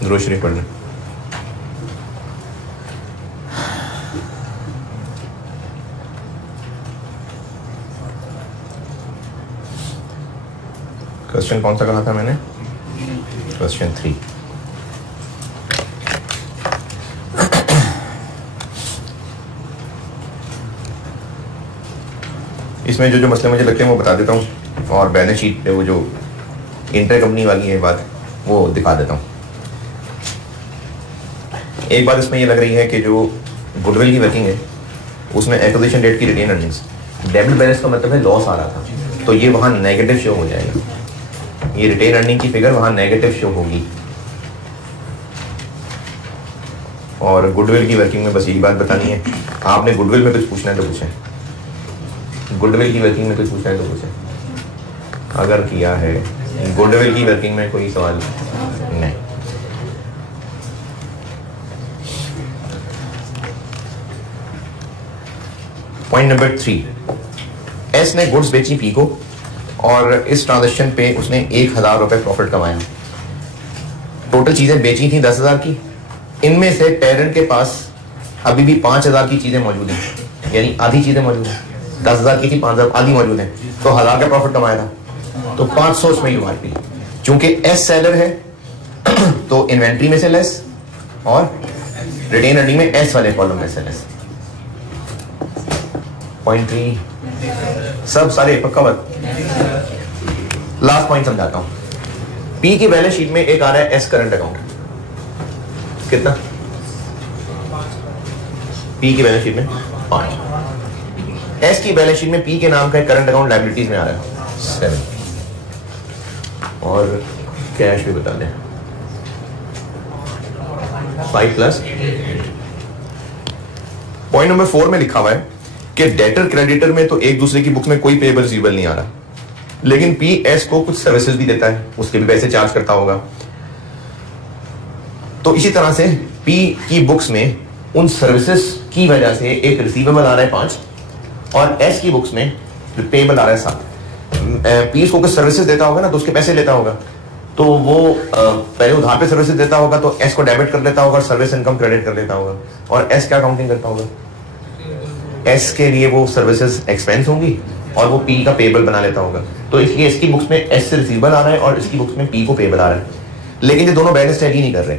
दुरूद शरीफ पढ़ लें। क्वेश्चन कौन सा कहा था मैंने? क्वेश्चन 3। इसमें जो मसले मुझे लगते हैं वो बता देता हूँ, और बैलेंस शीट पे वो जो इंटर कंपनी वाली है बात वो दिखा देता हूँ। एक बात इसमें ये लग रही है कि जो गुडविल की वर्किंग है उसमें एक्विजिशन डेट की रिटेन अर्निंग्स डेबिट बैलेंस का मतलब है लॉस आ रहा था, तो ये वहाँ नेगेटिव शो हो जाएगा। ये रिटेन अर्निंग की फिगर वहाँ नेगेटिव शो होगी। और गुडविल की वर्किंग में बस यही बात बतानी है। आपने गुडविल में कुछ पूछना है तो पूछें, गुडविल की वर्किंग में कुछ पूछना है तो पूछें। अगर किया है गुडविल की वर्किंग में कोई सवाल नहीं। पॉइंट नंबर 3, एस ने गुड्स बेची पी को और इस ट्रांजेक्शन पे उसने 1000 रुपए प्रॉफिट कमाया। टोटल चीजें बेची थी 10,000 की, इनमें से पेरेंट के पास अभी भी 5,000 की चीजें मौजूद हैं, यानी आधी चीजें मौजूद हैं। 10,000 की थी, 5,000 आधी मौजूद है, तो 1000 का प्रॉफिट कमाया था, तो 500 उसमें यूआरपी। चूंकि एस सेलर है तो इन्वेंट्री में से लेस और रिटेन अर्निंग में एस वाले कॉलम में से लेस। पॉइंट 3 सब सारे पक्का बात। लास्ट पॉइंट समझाता हूं। पी की बैलेंस शीट में एक आ रहा है एस करंट अकाउंट, कितना? पी की बैलेंस शीट में 5। एस की बैलेंस शीट में पी के नाम का करंट अकाउंट लायबिलिटीज में आ रहा है 7। और कैश भी बता दें 5 प्लस। पॉइंट नंबर 4 में लिखा हुआ है कि डेटर क्रेडिटर में तो एक दूसरे की बुक्स में कोई पेबल रिसीवेबल नहीं आ रहा, लेकिन पी एस को कुछ सर्विसेज भी देता है, उसके भी पैसे चार्ज करता होगा। तो इसी तरह से पी की बुक्स में उन सर्विसेज की वजह से एक रिसीवेबल आ रहा है 5 और एस की बुक्स में पेबल आ रहा है 7। पी को कुछ सर्विसेज देता होगा ना, तो उसके पैसे लेता होगा, तो वो पहले उधार पे सर्विसेज देता होगा, तो एस को डेबिट कर लेता होगा और सर्विस इनकम क्रेडिट कर लेता होगा। और एस क्या काउंटिंग करता होगा? एस के लिए वो सर्विसेज एक्सपेंस होंगी और वो पी का पेबल बना लेता होगा। तो इसलिए इसकी बुक्स में एस से रिसीवेबल आ रहा है और इसकी बुक्स में पी को पेबल आ रहा है, लेकिन ये दोनों बैलेंस टैली नहीं कर रहे।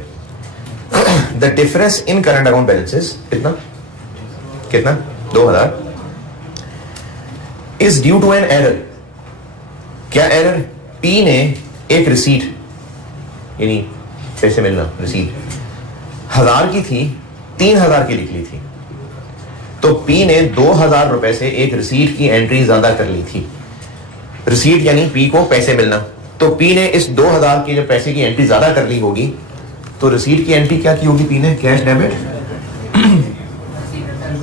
The difference in current account balances कितना 2000 is due to an error. क्या एरर? पी ने एक रिसीट, यानी पैसे मिलना, रिसीट 1000 की थी, 3000 की लिख ली थी, तो पी ने 2000 रुपए से एक रिसीट की एंट्री ज्यादा कर ली थी। रिसीट यानी पी को पैसे मिलना, तो पी ने इस 2000 की जो पैसे की एंट्री ज्यादा कर ली होगी, तो रिसीट की एंट्री क्या की होगी पी ने? Cash debit.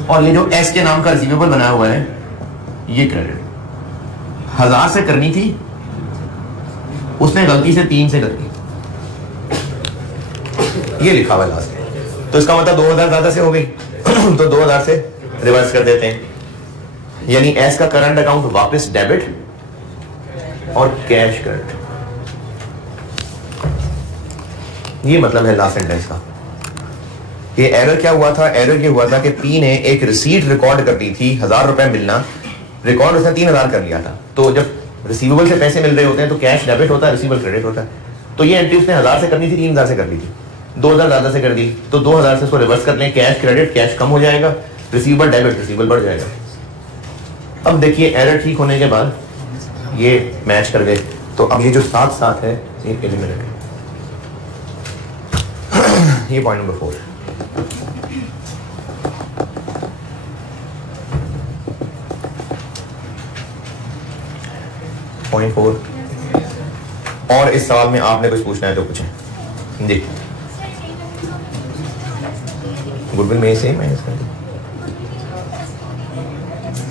और ये जो एस के नाम का रिसीवेबल बनाया हुआ है ये क्रेडिट। 1000 से करनी थी, उसने गलती से 3 से कर दी, ये लिखा हुआ लास्ट में, तो इसका मतलब 2000 ज्यादा से हो गई तो 2000 से रिवर्स कर देते हैं, यानी एस का करंट अकाउंट वापस डेबिट और कैश क्रेडिट। ये मतलब है लास्ट सेंटेंस का। ये एरर क्या हुआ था? एरर ये हुआ था कि पी ने एक रिसीट रिकॉर्ड कर दी थी, 1000 रुपए मिलना, रिकॉर्ड उसने 3000 कर लिया था। तो जब रिसीवेबल से पैसे मिल रहे होते हैं तो कैश डेबिट होता है, रिसीवेबल क्रेडिट होता है। तो ये एंट्री उसने 1000 से करनी थी, 3000 से कर ली थी, 2000 ज्यादा से कर दी, तो 2000 से उसको रिवर्स कर लें, कैश क्रेडिट, कैश कम हो जाएगा, रिसीवेबल डेबिट, रिसीवेबल बढ़ जाएगा। अब देखिए एरर ठीक होने के बाद ये मैच कर गए, तो अब ये जो साथ है ये एलिमिनेट है। ये पॉइंट नंबर 4। पॉइंट 4 और इस सवाल में आपने कुछ पूछना है तो पूछें जी। गुडविल में सेम है इसका।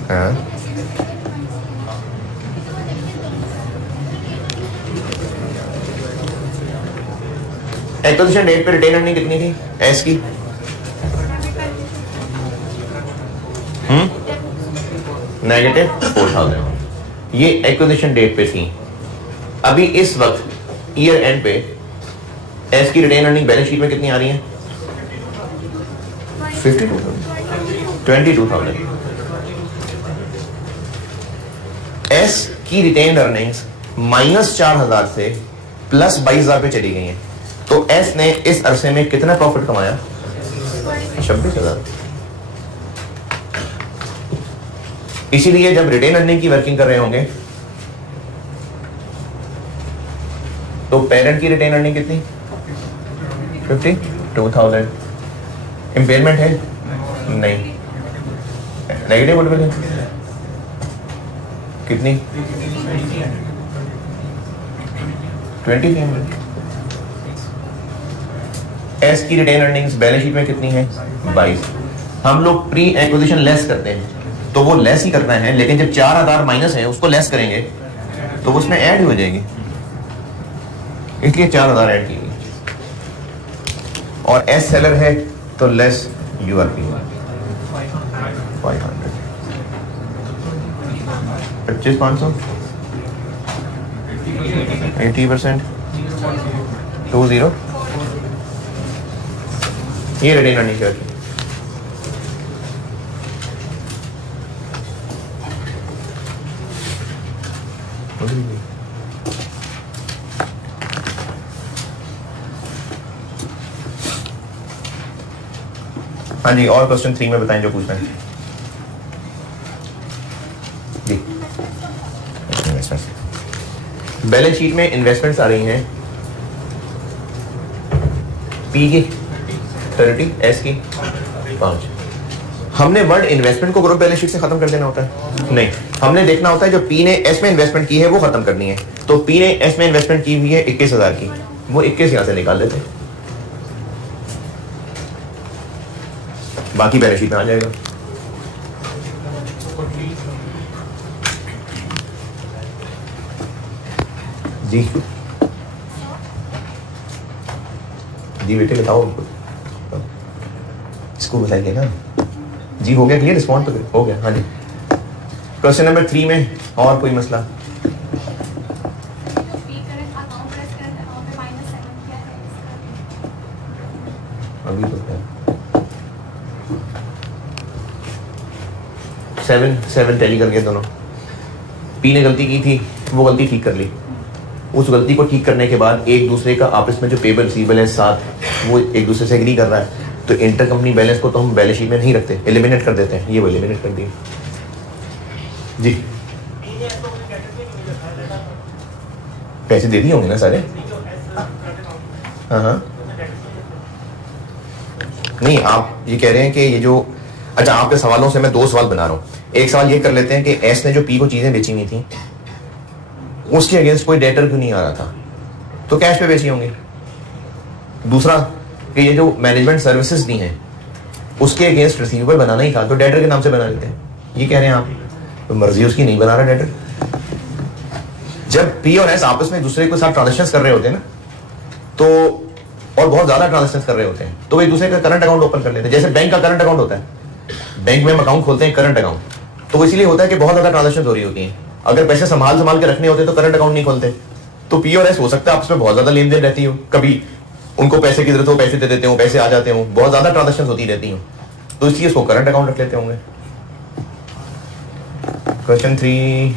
हाँ एक्विजिशन डेट पे रिटेन अर्निंग कितनी थी एस की? नेगेटिव 4000। ये एक्विजिशन डेट पे थी। अभी इस वक्त ईयर एंड पे एस की रिटेन अर्निंग बैलेंस शीट में कितनी आ रही है? 22,000। एस की रिटेन अर्निंग्स -4,000 से प्लस 22,000 पे चली गई हैं, तो एस ने इस अरसे में कितना प्रॉफिट कमाया? 26,000। इसीलिए जब रिटेन अर्निंग की वर्किंग कर रहे होंगे तो पेरेंट की रिटेन अर्निंग कितनी? 52,000। इम्पेयरमेंट है? नहीं। नेगेटिव गुडविल है कितनी? 2300। एस की रिटेन अर्निंग्स बैलेंस शीट में कितनी है? 22। हम लोग प्री एक्विजिशन लेस करते हैं तो वो लेस ही करना है, लेकिन जब 4,000 माइनस है उसको लेस करेंगे तो वो उसमें ऐड हो जाएगी, इसलिए 4,000 ऐड की गई। और एस सेलर है तो लेस यूआरपी 500। 25,500 80%, 20। ये रिटेन अर्निंग है। हाँ जी, और क्वेश्चन 3 में बताएं जो पूछना है जी। बैलेंस शीट में इन्वेस्टमेंट्स आ रही हैं, पी की 30, एस की 5। हमने वर्ड इन्वेस्टमेंट को ग्रुप बैलेंस शीट से खत्म कर देना होता है? नहीं, हमने देखना होता है जो पी ने एस में इन्वेस्टमेंट की है वो खत्म करनी है। तो पी ने एस में इन्वेस्टमेंट की हुई है 21,000 की, वो 21 यहां से निकाल देते, बाकी बैलेंस शीट में आ जाएगा। जी जी बेटे बताओ, इसको बताइए ना जी। हो गया क्लियर? रिस्पॉन्ड तो हो गया। हाँ जी, क्वेश्चन नंबर 3 में और कोई मसला? अभी तो क्या 7 टैली करके दोनों। पी ने गलती की थी, वो गलती ठीक कर ली। उस गलती को ठीक करने के बाद एक दूसरे का आपस में जो पेबल रिसीवेबल है साथ, वो एक दूसरे से एग्री कर रहा है, तो इंटर कंपनी बैलेंस को तो हम बैलेंस शीट में नहीं रखते, एलिमिनेट कर देते हैं। ये वो एलिमिनेट कर दिए जी। पैसे दे दिए होंगे ना सारे? हाँ हाँ। नहीं, आप ये कह रहे हैं कि ये जो, अच्छा आपके सवालों से मैं 2 सवाल बना रहा हूँ। एक सवाल ये कर लेते हैं कि एस ने जो पी को चीजें बेची हुई थी उसके अगेंस्ट कोई डेटर क्यों नहीं आ रहा था, तो कैश पे बेची होंगी। दूसरा कि ये जो मैनेजमेंट सर्विसेज दी हैं उसके अगेंस्ट रिसीवेबल बनाना ही था, तो डेटर के नाम से बना लेते हैं। ये कह रहे हैं आप, तो मर्जी उसकी, नहीं बना रहा डेटर। जब पी और एस आपस में एक दूसरे के साथ ट्रांजेक्शन कर रहे होते हैं ना, तो और बहुत ज्यादा ट्रांजेक्शन कर रहे होते हैं, तो एक दूसरे का करंट अकाउंट ओपन कर लेते हैं। जैसे बैंक का करंट अकाउंट होता है, बैंक में हम अकाउंट खोलते हैं करंट अकाउंट, तो इसलिए होता है कि बहुत ज्यादा ट्रांजेक्शन हो रही होती हैं। अगर पैसे संभाल के रखने होते तो करंट अकाउंट नहीं खोलते। तो पी और एस हो सकता है आपस में बहुत ज्यादा लेन देन रहती हो, कभी उनको पैसे की जरूरत हो पैसे दे देते हो, पैसे आ जाते हो, बहुत ज्यादा ट्रांजेक्शन होती रहती हो, तो इसलिए उसको करंट अकाउंट रख लेते होंगे। क्वेश्चन 3।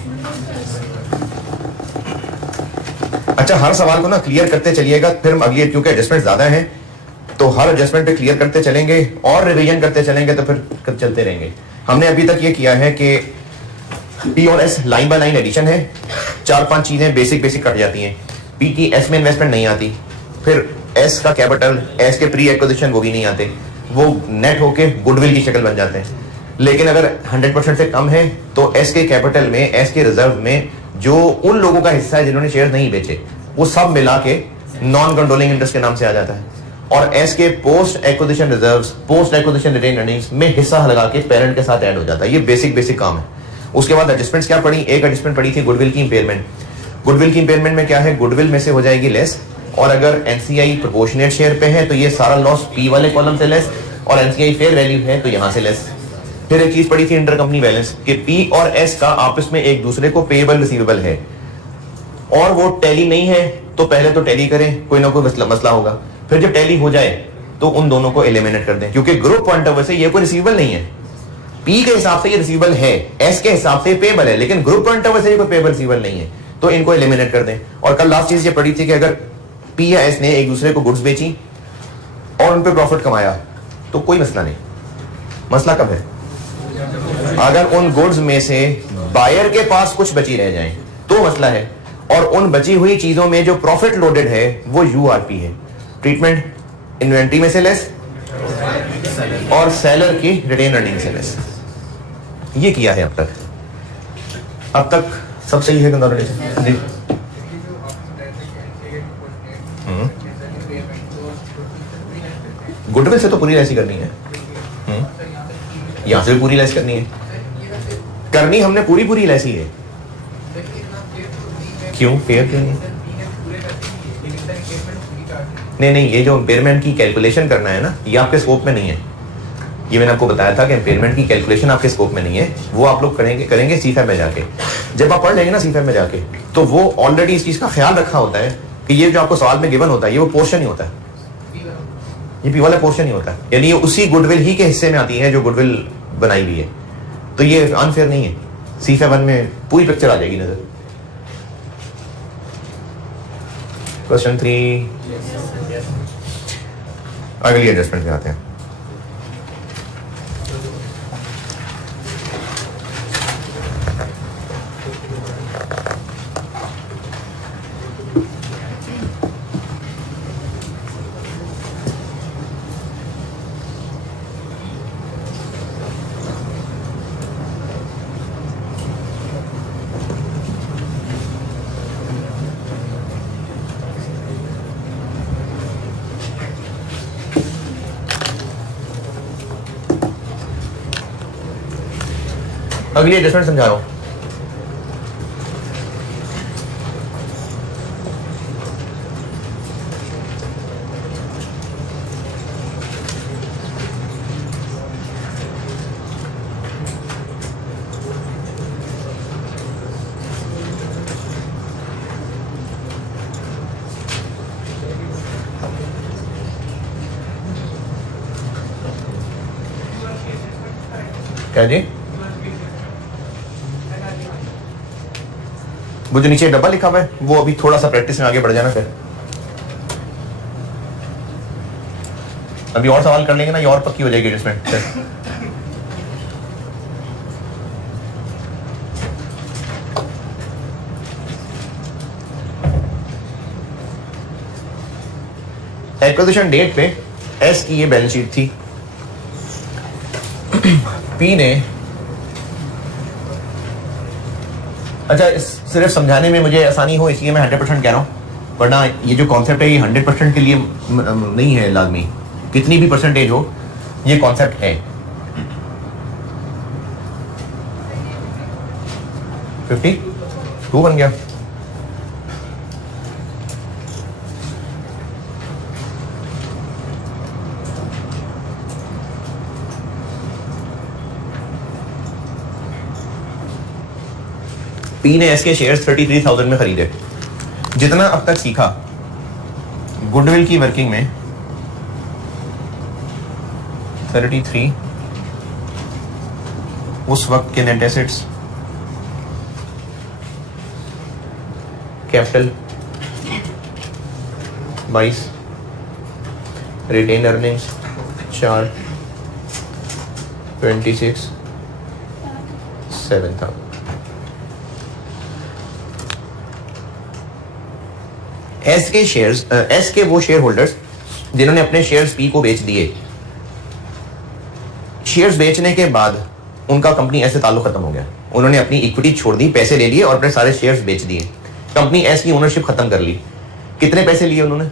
अच्छा, हर सवाल को ना क्लियर करते चलिएगा, फिर हम अगली, क्योंकि एडजस्टमेंट ज्यादा है तो हर एडजस्टमेंट पे क्लियर करते चलेंगे और रिवीजन करते चलेंगे, तो फिर चलते रहेंगे। हमने अभी तक ये किया है कि पी और S line by line addition है, 4-5 चीजें बेसिक कट जाती हैं। पी की एस में इन्वेस्टमेंट नहीं आती, फिर एस का कैपिटल, एस के प्री एक्विजिशन वो भी नहीं आते, वो नेट होके गुडविल की शक्ल बन जाते हैं। लेकिन अगर 100% से कम है तो एस के कैपिटल में, एस के रिजर्व में जो उन लोगों का हिस्सा है जिन्होंने शेयर नहीं बेचे, वो सब मिला के नॉन कंट्रोलिंग इंटरेस्ट के नाम से आ जाता है। और एस के post acquisition reserves, post acquisition retained earnings में हिस्सा लगा के पेरेंट के साथ ऐड हो जाता है। ये बेसिक काम है। उसके बाद एडजस्टमेंट्स क्या पड़ी? एक एडजस्टमेंट पड़ी थी गुडविल की इंपेयरमेंट। गुडविल की इंपेयरमेंट में क्या है, गुडविल में से हो जाएगी लेस, और अगर एनसीआई प्रोपोर्शनेट शेयर पे है तो ये सारा लॉस पी वाले कॉलम से लेस, और एनसीआई फेयर वैल्यू है तो यहां से लेस। फिर एक चीज पड़ी थी इंटर कंपनी बैलेंस, कि पी और एस का आपस में एक दूसरे को पेएबल रिसीवेबल है और वो टैली नहीं है तो पहले तो टैली करें, कोई ना कोई मसला होगा, फिर जब टैली हो जाए तो उन दोनों को एलिमिनेट कर दें, क्योंकि ग्रुप पॉइंट ऑफ व्यू से ये कोई रिसीवेबल नहीं है। पी के हिसाब से ये रिसीवेबल है, एस के हिसाब से पेबल है, लेकिन ग्रुप पॉइंट ऑफ व्यू से ये कोई पेबल रिसीवेबल नहीं है, तो इनको एलिमिनेट कर दें। और कल लास्ट चीज ये पढ़ी थी कि अगर पी या एस ने एक दूसरे को गुड्स बेची और उन पे प्रॉफिट कमाया तो कोई मसला नहीं। मसला कब है? अगर उन गुड्स में से बायर के पास कुछ बची रह जाए तो मसला है, और उन बची हुई चीजों में जो प्रॉफिट लोडेड है वो यूआरपी है, ट्रीटमेंट इन्वेंट्री में से लेस और सेलर की रिटेन अर्निंग से लेस। ये किया है अब तक सब सही है जी। गुडविल से तो पूरी लेस ही करनी है, यहां से भी पूरी लेस करनी है, करनी हमने पूरी लेस ही है। क्यों फेयर क्यों नहीं, ये जो इम्पेयरमेंट की कैलकुलेशन करना है ना, ये आपके स्कोप में नहीं है। ये मैंने आपको बताया था कि इम्पेयरमेंट की कैलकुलेशन आपके स्कोप में नहीं है, वो आप लोग करेंगे सीफैब में जाके। जब आप पढ़ लेंगे ना सीफैब में जाके, तो वो ऑलरेडी इस चीज का ख्याल रखा होता है कि ये जो आपको सवाल में गिवन होता है ये वो पोर्शन ही होता है, ये पी वाला पोर्शन ही होता है, यानी ये उसी गुडविल ही के हिस्से में आती है जो गुडविल बनाई हुई है। तो ये अनफेयर नहीं है, सीफैब 1 में पूरी पिक्चर आ जाएगी नजर। क्वेश्चन 3 अगली एडजस्टमेंट में आते हैं। अगली एडजस्टमेंट समझा रहा हूं। क्या जी? वो जो नीचे डब्बा लिखा हुआ है वो अभी थोड़ा सा प्रैक्टिस में आगे बढ़ जाना, फिर अभी और सवाल कर लेंगे ना, ये और पक्की हो जाएगी एडजस्टमेंट। एक्विजिशन डेट पे एस की ये बैलेंस शीट थी, पी ने, अच्छा सिर्फ समझाने में मुझे आसानी हो इसलिए मैं 100% कह रहा हूँ, वरना ये जो कॉन्सेप्ट है ये 100% के लिए नहीं है लाजमी, कितनी भी परसेंटेज हो ये कॉन्सेप्ट है। 52 बन गया। पी ने एस के शेयर्स 33,000 में खरीदे। जितना अब तक सीखा गुडविल की वर्किंग में 33 उस वक्त के net assets, capital 22, retained earnings 4, 26, 7 था। एस के शेयर्स, एस के वो शेयर होल्डर्स जिन्होंने अपने शेयर्स पी को बेच दिए, शेयर्स बेचने के बाद उनका कंपनी एस से ताल्लुक खत्म हो गया, उन्होंने अपनी इक्विटी छोड़ दी, पैसे ले लिए और अपने सारे शेयर्स बेच दिए, कंपनी एस की ओनरशिप खत्म कर ली। कितने पैसे लिए उन्होंने?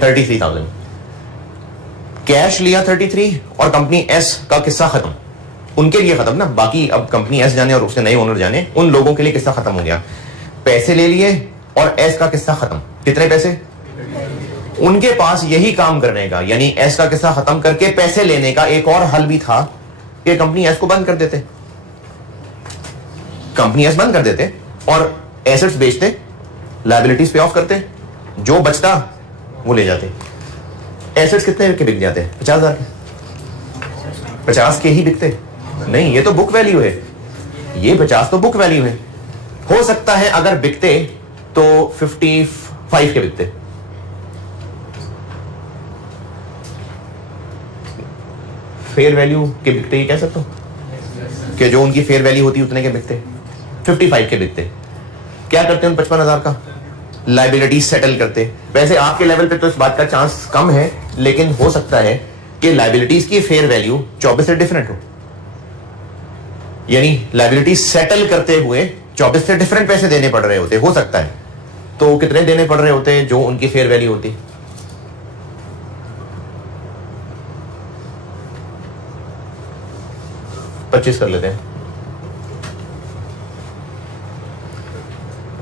33,000 कैश लिया 33, और कंपनी एस का किस्सा खत्म, उनके लिए खत्म ना, बाकी अब कंपनी एस जाने और उसके नए ओनर जाने, उन लोगों के लिए किस्सा खत्म हो गया। पैसे ले लिए और एस का किस्सा खत्म। कितने पैसे? उनके पास यही काम करने का, यानी एस का किस्सा खत्म करके पैसे लेने का एक और हल भी था कि कंपनी एस को बंद कर देते, कंपनी एस बंद कर देते और एसेट्स बेचते, लायबिलिटीज पे ऑफ करते, जो बचता वो ले जाते। एसेट्स कितने के बिक जाते हैं? 50,000 के। 50 के ही बिकते नहीं, ये तो बुक वैल्यू है, ये 50 तो बुक वैल्यू है। हो सकता है अगर बिकते तो 55 के बिकते। फेयर वैल्यू के बिकते, ये कह सकते हो कि जो उनकी फेयर वैल्यू होती है उतने के बिकते, 55 के बिकते। क्या करते हैं उन 55,000 का? लाइबिलिटी सेटल करते। वैसे आपके लेवल पे तो इस बात का चांस कम है, लेकिन हो सकता है कि लाइबिलिटीज की फेयर वैल्यू 24 से डिफरेंट हो, यानी लाइबिलिटी सेटल करते हुए 24 से डिफरेंट पैसे देने पड़ रहे होते, हो सकता है। तो कितने देने पड़ रहे होते हैं जो उनकी फेयर वैल्यू होती? 25 कर लेते हैं।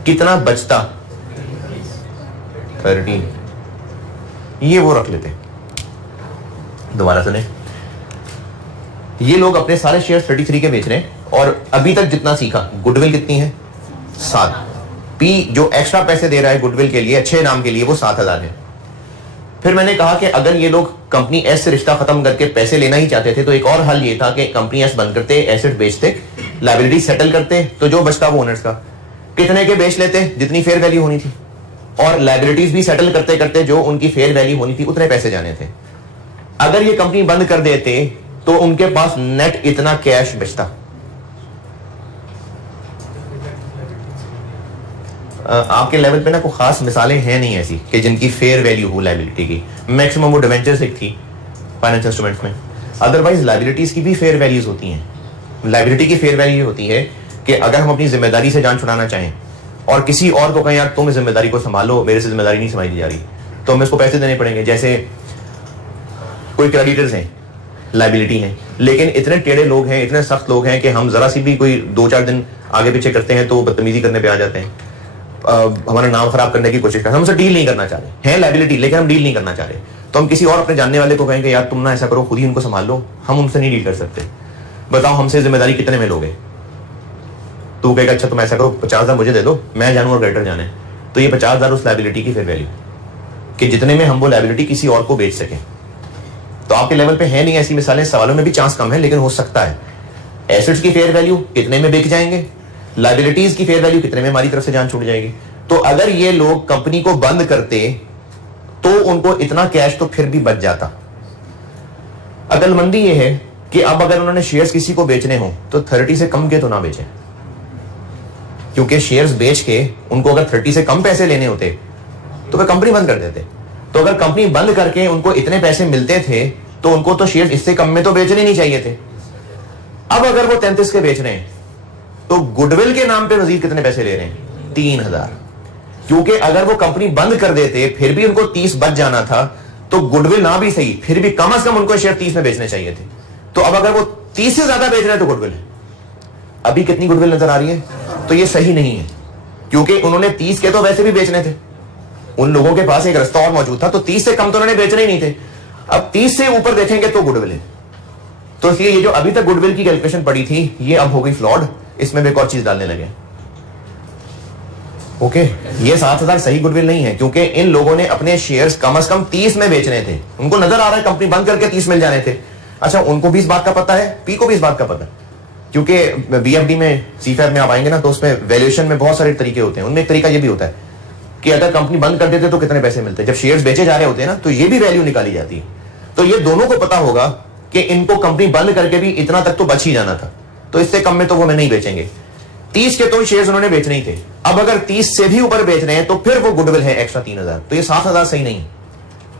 कितना बचता? 30। ये वो रख लेते हैं। दोबारा सुने, ये लोग अपने सारे शेयर 33 के बेच रहे हैं और अभी तक जितना सीखा, गुडविल कितनी है? 7। पी जो एक्स्ट्रा पैसे दे रहा है गुडविल के लिए, अच्छे नाम के लिए, वो 7,000 है। फिर मैंने कहा कि अगर ये लोग कंपनी एस से रिश्ता खत्म करके पैसे लेना ही चाहते थे तो एक और हल ये था कि कंपनी एस बंद करते, एसेट बेचते, लायबिलिटी सेटल करते, तो जो बचता वो ओनर्स का। कितने के बेच लेते? जितनी फेयर वैल्यू होनी थी, और लायबिलिटीज भी सेटल करते करते जो उनकी फेयर वैल्यू होनी थी उतने पैसे जाने थे। अगर ये कंपनी बंद कर देते तो उनके पास नेट इतना कैश बचता। आपके लेवल पे ना कोई खास मिसालें हैं नहीं ऐसी कि जिनकी फेयर वैल्यू हो लायबिलिटी की। मैक्सिमम वो डिवेंचर्स एक थी फाइनेंशियल इंस्ट्रूमेंट्स में, अदरवाइज लायबिलिटीज की भी फेयर वैल्यूज होती हैं। लायबिलिटी की फेयर वैल्यू होती है कि अगर हम अपनी जिम्मेदारी से जान छुड़ाना चाहें और किसी और को कहें यार तुम इस जिम्मेदारी को संभालो, मेरे से जिम्मेदारी नहीं संभाली जा रही, तो हमें उसको पैसे देने पड़ेंगे। जैसे कोई क्रेडिटर्स हैं, लायबिलिटी हैं, लेकिन इतने टेढ़े लोग हैं, इतने सख्त लोग हैं कि हम जरा सी भी कोई 2-4 दिन आगे पीछे करते हैं तो बदतमीजी करने पे आ जाते हैं, हमारा नाम खराब करने की कोशिश करते हैं। हम उनसे डील नहीं करना चाह रहे हैं, लायबिलिटी, लेकिन हम डील नहीं करना चाह रहे, तो हम किसी और अपने जानने वाले को कहेंगे यार तुम ना ऐसा करो, खुद ही उनको संभाल लो, हम उनसे नहीं डील कर सकते, बताओ हमसे जिम्मेदारी कितने में लोगे? तो वो कहेगा अच्छा तुम ऐसा करो 50,000 मुझे दे दो, मैं जानूं और क्रेडिटर जाने। तो ये 50,000 उस लायबिलिटी की फेयर वैल्यू कि जितने में हम वो लायबिलिटी किसी और को बेच सकें। तो आपके लेवल पे है नहीं ऐसी मिसालें, सवालों में भी चांस कम है, लेकिन हो सकता है। एसेट्स की फेयर वैल्यू कितने में बिक जाएंगे, लायबिलिटीज की फेयर वैल्यू कितने में हमारी तरफ से जान छूट जाएगी। तो अगर ये लोग कंपनी को बंद करते तो उनको इतना कैश तो फिर भी बच जाता। अकलमंदी ये है कि अब अगर उन्होंने शेयर्स किसी को बेचने हो तो 30 से कम के तो ना बेचें, क्योंकि शेयर्स बेच के उनको अगर 30 से कम पैसे लेने होते तो वे कंपनी बंद कर देते। तो अगर कंपनी बंद करके उनको इतने पैसे मिलते थे तो उनको तो शेयर्स इससे कम में तो बेचने नहीं चाहिए थे। अब अगर वो 33 के बेच रहे हैं तो गुडविल के नाम पे वजीर कितने पैसे ले रहे हैं? 3,000। क्योंकि अगर वो कंपनी बंद कर देते फिर भी उनको 30 बच जाना था, तो गुडविल ना भी सही फिर भी कम से कम उनको शेयर 30 में बेचने चाहिए थे। तो अब अगर वो 30 से ज्यादा बेच रहे हैं तो गुडविल है। अभी कितनी गुडविल नजर आ रही है? तो ये सही नहीं है, क्योंकि उन्होंने 30 के तो वैसे भी बेचने थे, उन लोगों के पास एक रास्ता और मौजूद था, तो 30 से कम तो उन्होंने बेचने ही नहीं थे। अब 30 से ऊपर देखेंगे तो गुडविल है। तो इसलिए ये जो अभी तक गुडविल की कैलकुलेशन पड़ी थी ये अब हो गई फ्लॉड, इसमें भी एक और चीज डालने लगे। ओके, ये 7,000 सही गुडविल नहीं है, क्योंकि इन लोगों ने अपने शेयर्स कम से कम 30 में बेचने थे। उनको नजर आ रहा है कंपनी बंद करके 30 मिल जाने थे। अच्छा, उनको भी इस बात का पता है, पी को भी इस बात का पता है, क्योंकि बीएफडी में, सीफैब में आप आएंगे ना तो उसमें वैल्यूएशन में बहुत सारे तरीके होते हैं। उनमें एक तरीका ये भी होता है कि अगर कंपनी बंद कर देते तो कितने पैसे मिलते हैं। जब शेयर्स बेचे जा रहे होते हैं ना तो ये भी वैल्यू निकाली जाती है। तो ये दोनों को पता होगा कि इनको कंपनी बंद करके भी इतना तक तो बच ही जाना था, तो इससे कम में तो वो हमें नहीं बेचेंगे। 30 के तो शेयर्स उन्होंने बेचने ही थे। अब अगर 30 से भी ऊपर बेच रहे हैं तो फिर वो गुडविल है एक्स्ट्रा 3,000। तो ये 7,000 सही नहीं,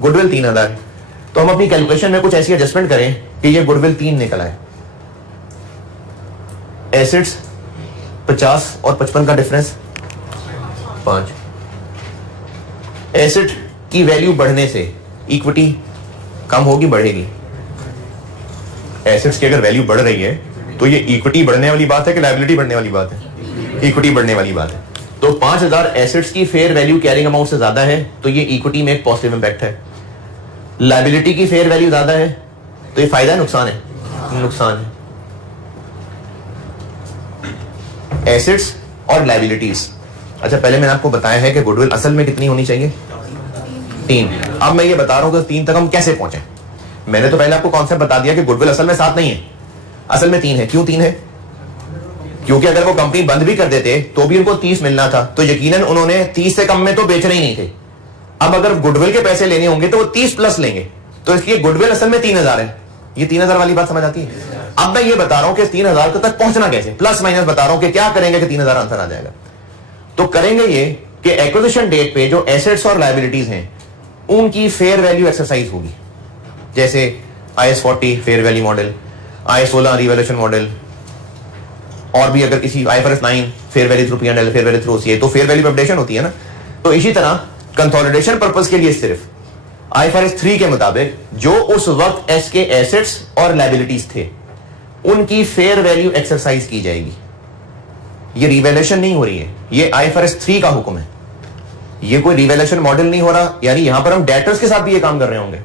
गुडविल 3,000। तो हम अपनी कैलकुलेशन में कुछ ऐसी एडजस्टमेंट करें कि ये गुडविल 3 निकल आए। एसेट्स 50 और 55 का डिफरेंस 5। एसेट की वैल्यू बढ़ने से इक्विटी कम होगी बढ़ेगी? एसेट्स की अगर वैल्यू बढ़ रही है तो ये इक्विटी बढ़ने वाली बात है कि लायबिलिटी बढ़ने वाली बात है? इक्विटी बढ़ने वाली बात है। तो 5,000 एसेट्स की फेयर वैल्यू कैरिंग अमाउंट से ज्यादा है तो ये इक्विटी में एक पॉजिटिव इंपैक्ट है। लायबिलिटी की फेयर वैल्यू ज्यादा है तो ये फायदा है नुकसान है? नुकसान है। एसेट्स और लायबिलिटीज अच्छा, पहले मैंने आपको बताया है कि गुडविल असल में कितनी होनी चाहिए? 3। अब मैं ये बता रहा हूं कि 3 तक हम कैसे पहुंचे। मैंने तो पहले आपको कॉन्सेप्ट बता दिया कि गुडविल असल में 7 नहीं है, असल में 3 है। क्यों 3 है? क्योंकि अगर वो कंपनी बंद भी कर देते तो भी उनको 30 मिलना था, तो यकीनन उन्होंने 30 से कम में तो बेचने ही नहीं थे। अब अगर गुडविल के पैसे लेने होंगे तो वो 30 प्लस लेंगे, तो इसलिए गुडविल असल में 3000 है। ये 3000 वाली बात समझ आती है? अब मैं ये बता रहा हूं कि 3000 तक पहुंचना कैसे, प्लस माइनस बता रहा हूं कि क्या करेंगे कि 3000 आंसर आ जाएगा। तो करेंगे ये कि एक्विजिशन डेट पे जो एसेट्स और लायबिलिटीज हैं उनकी फेयर वैल्यू एक्सरसाइज होगी, जैसे IAS 40 fair value model, IAS 16 revaluation model, और भी अगर किसी IFRS 9 fair value through P&L, fair value through OCA, तो फेयर वैल्यू अपडेशन होती है ना। तो इसी तरह कंसोलिडेशन पर्पस के लिए सिर्फ IFRS 3 के मुताबिक जो उस वक्त एस के एसेट्स और लायबिलिटीज थे उनकी फेयर वैल्यू एक्सरसाइज की जाएगी। ये रिवैल्यूएशन नहीं हो रही है, ये IFRS 3 का हुक्म है, ये कोई रिवैल्यूएशन मॉडल नहीं हो रहा। यानी यहां पर हम डेटर्स के साथ भी ये काम कर रहे होंगे,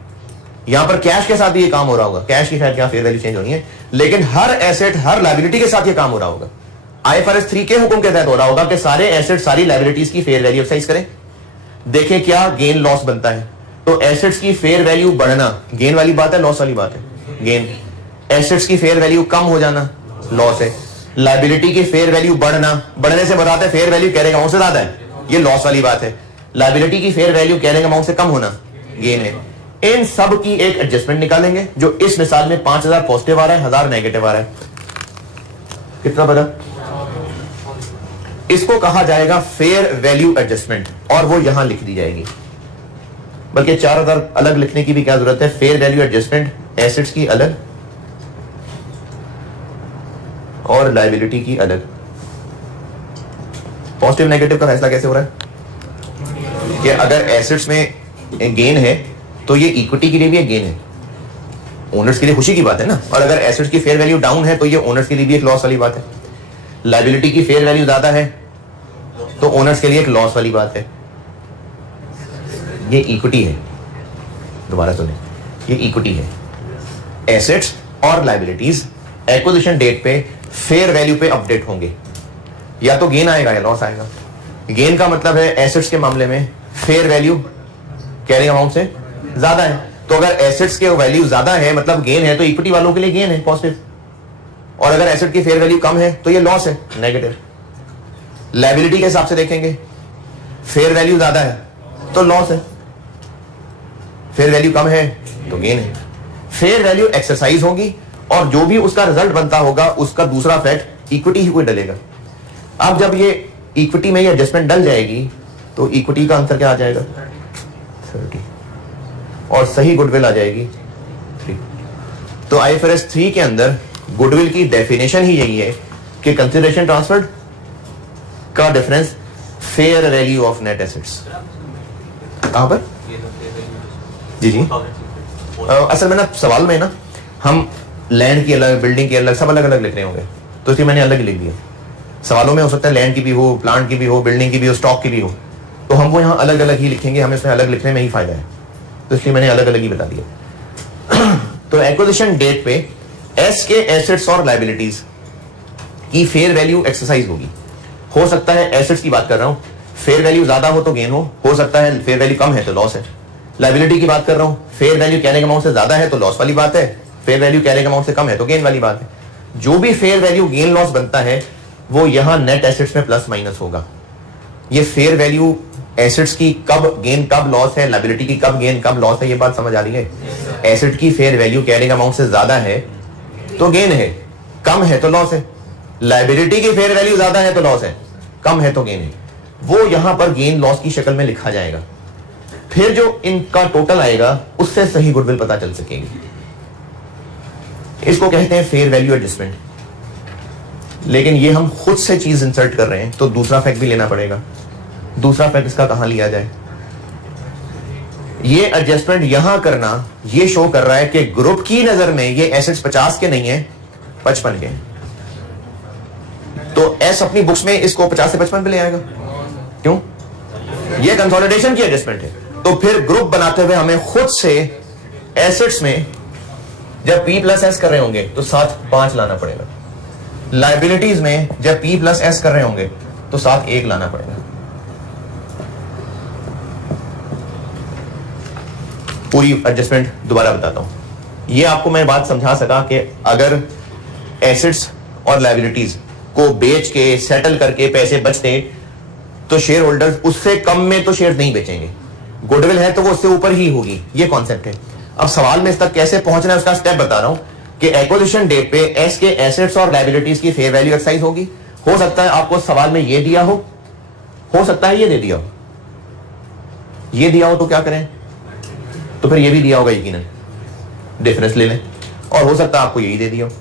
यहां पर कैश के साथ भी ये काम हो रहा होगा। कैश की शायद क्या फेयर वैल्यू चेंज होनी है, लेकिन हर एसेट हर लायबिलिटी के साथ ये काम हो रहा होगा। IFRS 3 के हुक्म के तहत हो रहा होगा कि सारे एसेट सारी लायबिलिटीज की फेयर वैल्यू एक्सरसाइज करें, देखें क्या गेन लॉस बनता है। तो एसेट्स की फेयर वैल्यू बढ़ना गेन वाली बात है, लॉस वाली बात है? गेन। एसेट्स की फेयर वैल्यू कम हो जाना लॉस है। लायबिलिटी की फेयर वैल्यू बढ़ना, बढ़ने से मुराद है फेयर वैल्यू कैरिंग अमाउंट से ज्यादा है, ये लॉस वाली बात है। लायबिलिटी की फेयर वैल्यू कैरिंग अमाउंट से कम होना गेन है। इन सब की एक एडजस्टमेंट निकालेंगे, जो इस मिसाल में 5000 पॉजिटिव आ रहा है, 1000 नेगेटिव आ रहा है। कितना बड़ा? इसको कहा जाएगा फेयर वैल्यू एडजस्टमेंट, और वो यहां लिख दी जाएगी। बल्कि 4000 अलग लिखने की भी क्या जरूरत है? फेयर वैल्यू एडजस्टमेंट एसेट्स की अलग और लायबिलिटी की अलग। पॉजिटिव नेगेटिव का फैसला कैसे हो रहा है कि अगर एसेट्स में गेन है तो ये इक्विटी के लिए भी एक गेन है, ओनर्स के लिए खुशी की बात है ना। और अगर एसेट्स की फेयर वैल्यू डाउन है तो ये ओनर्स के लिए भी एक लॉस वाली बात है। लायबिलिटी की फेयर वैल्यू ज्यादा है तो ओनर्स के लिए एक लॉस वाली बात है। ये इक्विटी है, दोबारा सुने, ये इक्विटी है। एसेट्स और लायबिलिटीज एक्विजिशन डेट पे फेयर वैल्यू पे अपडेट होंगे, या तो गेन आएगा या लॉस आएगा। गेन का मतलब है एसेट्स के मामले में फेयर वैल्यू कैरिंग अमाउंट से ज्यादा है, तो अगर एसेट्स के वैल्यू ज्यादा है मतलब गेन है, तो इक्विटी वालों के लिए गेन है पॉजिटिव, और अगर एसेट की फेयर वैल्यू कम है तो ये लॉस है नेगेटिव। लायबिलिटी के हिसाब से देखेंगे, फेयर वैल्यू ज्यादा है तो लॉस है, फेयर वैल्यू कम है तो गेन है। फेयर वैल्यू एक्सरसाइज होगी और जो भी उसका रिजल्ट बनता होगा उसका दूसरा इफेक्ट इक्विटी ही कोई डलेगा। अब जब ये इक्विटी में ये एडजस्टमेंट डल जाएगी तो इक्विटी का आंसर क्या आ जाएगा? 30, और सही गुडविल आ जाएगी 3। तो IFRS 3 के अंदर गुडविल की डेफिनेशन ही यही है कि कंसिडरेशन ट्रांसफर्ड का difference fair value of net assets. कहां पर? जी जी, असल में ना सवाल में ना हम लैंड की अलग, बिल्डिंग की अलग, सब अलग अलग लिख रहे होंगे, तो इसलिए मैंने अलग ही लिख दिया। सवालों में हो सकता है लैंड की भी हो, प्लांट की भी हो, बिल्डिंग की भी हो, स्टॉक की भी हो, तो हम वो यहाँ अलग अलग ही लिखेंगे, हमें इसमें अलग लिखने में ही फायदा है, तो इसलिए मैंने अलग अलग ही बता दिया। तो एक्विजिशन डेट पे एस के एसेट्स और लायबिलिटीज की फेयर वैल्यू एक्सरसाइज होगी। हो सकता है एसेट्स की बात कर रहा हूं, फेयर वैल्यू ज्यादा हो तो गेन हो सकता है फेयर वैल्यू कम है तो लॉस है। लायबिलिटी की बात कर रहा हूं, फेयर वैल्यू कैरिंग अमाउंट से ज्यादा है तो लॉस वाली बात है, फेयर वैल्यू कैरिंग अमाउंट से कम है तो गेन वाली बात है। जो भी फेयर वैल्यू गेन लॉस बनता है वो यहां नेट एसेट्स में प्लस माइनस होगा। ये फेयर वैल्यू एसेट्स की कब गेन कब लॉस है, लायबिलिटी की कब गेन कब लॉस है, ये बात समझ आ रही है? एसेट की फेयर वैल्यू कैरिंग अमाउंट से ज्यादा है तो गेन है, कम है तो लॉस है। लायबिलिटी की फेयर वैल्यू ज्यादा है तो लॉस है, कम है तो गेन है। वो यहां पर गेन लॉस की शक्ल में लिखा जाएगा, फिर जो इनका टोटल आएगा उससे सही गुडविल पता चल सकेगी। इसको कहते हैं फेयर वैल्यू एडजस्टमेंट। लेकिन ये हम खुद से चीज इंसर्ट कर रहे हैं तो दूसरा फैक्ट भी लेना पड़ेगा। दूसरा फैक्ट इसका कहां लिया जाए? ये एडजस्टमेंट यहां करना ये शो कर रहा है कि ग्रुप की नजर में ये एसेट्स 50 के नहीं है, 55 के। तो एस अपनी बुक्स में इसको 50 से 55 पे ले आएगा। क्यों? ये कंसोलिडेशन की एडजस्टमेंट है। तो फिर ग्रुप बनाते हुए हमें खुद से एसेट्स में जब P प्लस एस कर रहे होंगे तो साथ 5 लाना पड़ेगा। लायबिलिटीज में जब P प्लस एस कर रहे होंगे तो साथ 1 लाना पड़ेगा। पूरी एडजस्टमेंट दोबारा बताता हूं। ये आपको मैं बात समझा सका कि अगर एसेट्स और लायबिलिटीज को बेच के सेटल करके पैसे बचते तो शेयर होल्डर्स उससे कम में तो शेयर नहीं बेचेंगे, गुडविल है तो वो उससे ऊपर ही होगी, ये कॉन्सेप्ट है। अब सवाल में इस तक कैसे पहुंचना है उसका स्टेप बता रहा हूं कि एक्विजिशन डेट पे एस के एसेट्स और लायबिलिटीज की फेयर वैल्यू एक्सरसाइज होगी। हो सकता है आपको सवाल में ये दिया हो सकता है ये दे दिया हो, ये दिया हो तो क्या करें, तो फिर ये भी दिया होगा यकीनन, डिफरेंस ले लें, और हो सकता है आपको यही दे दिया हो।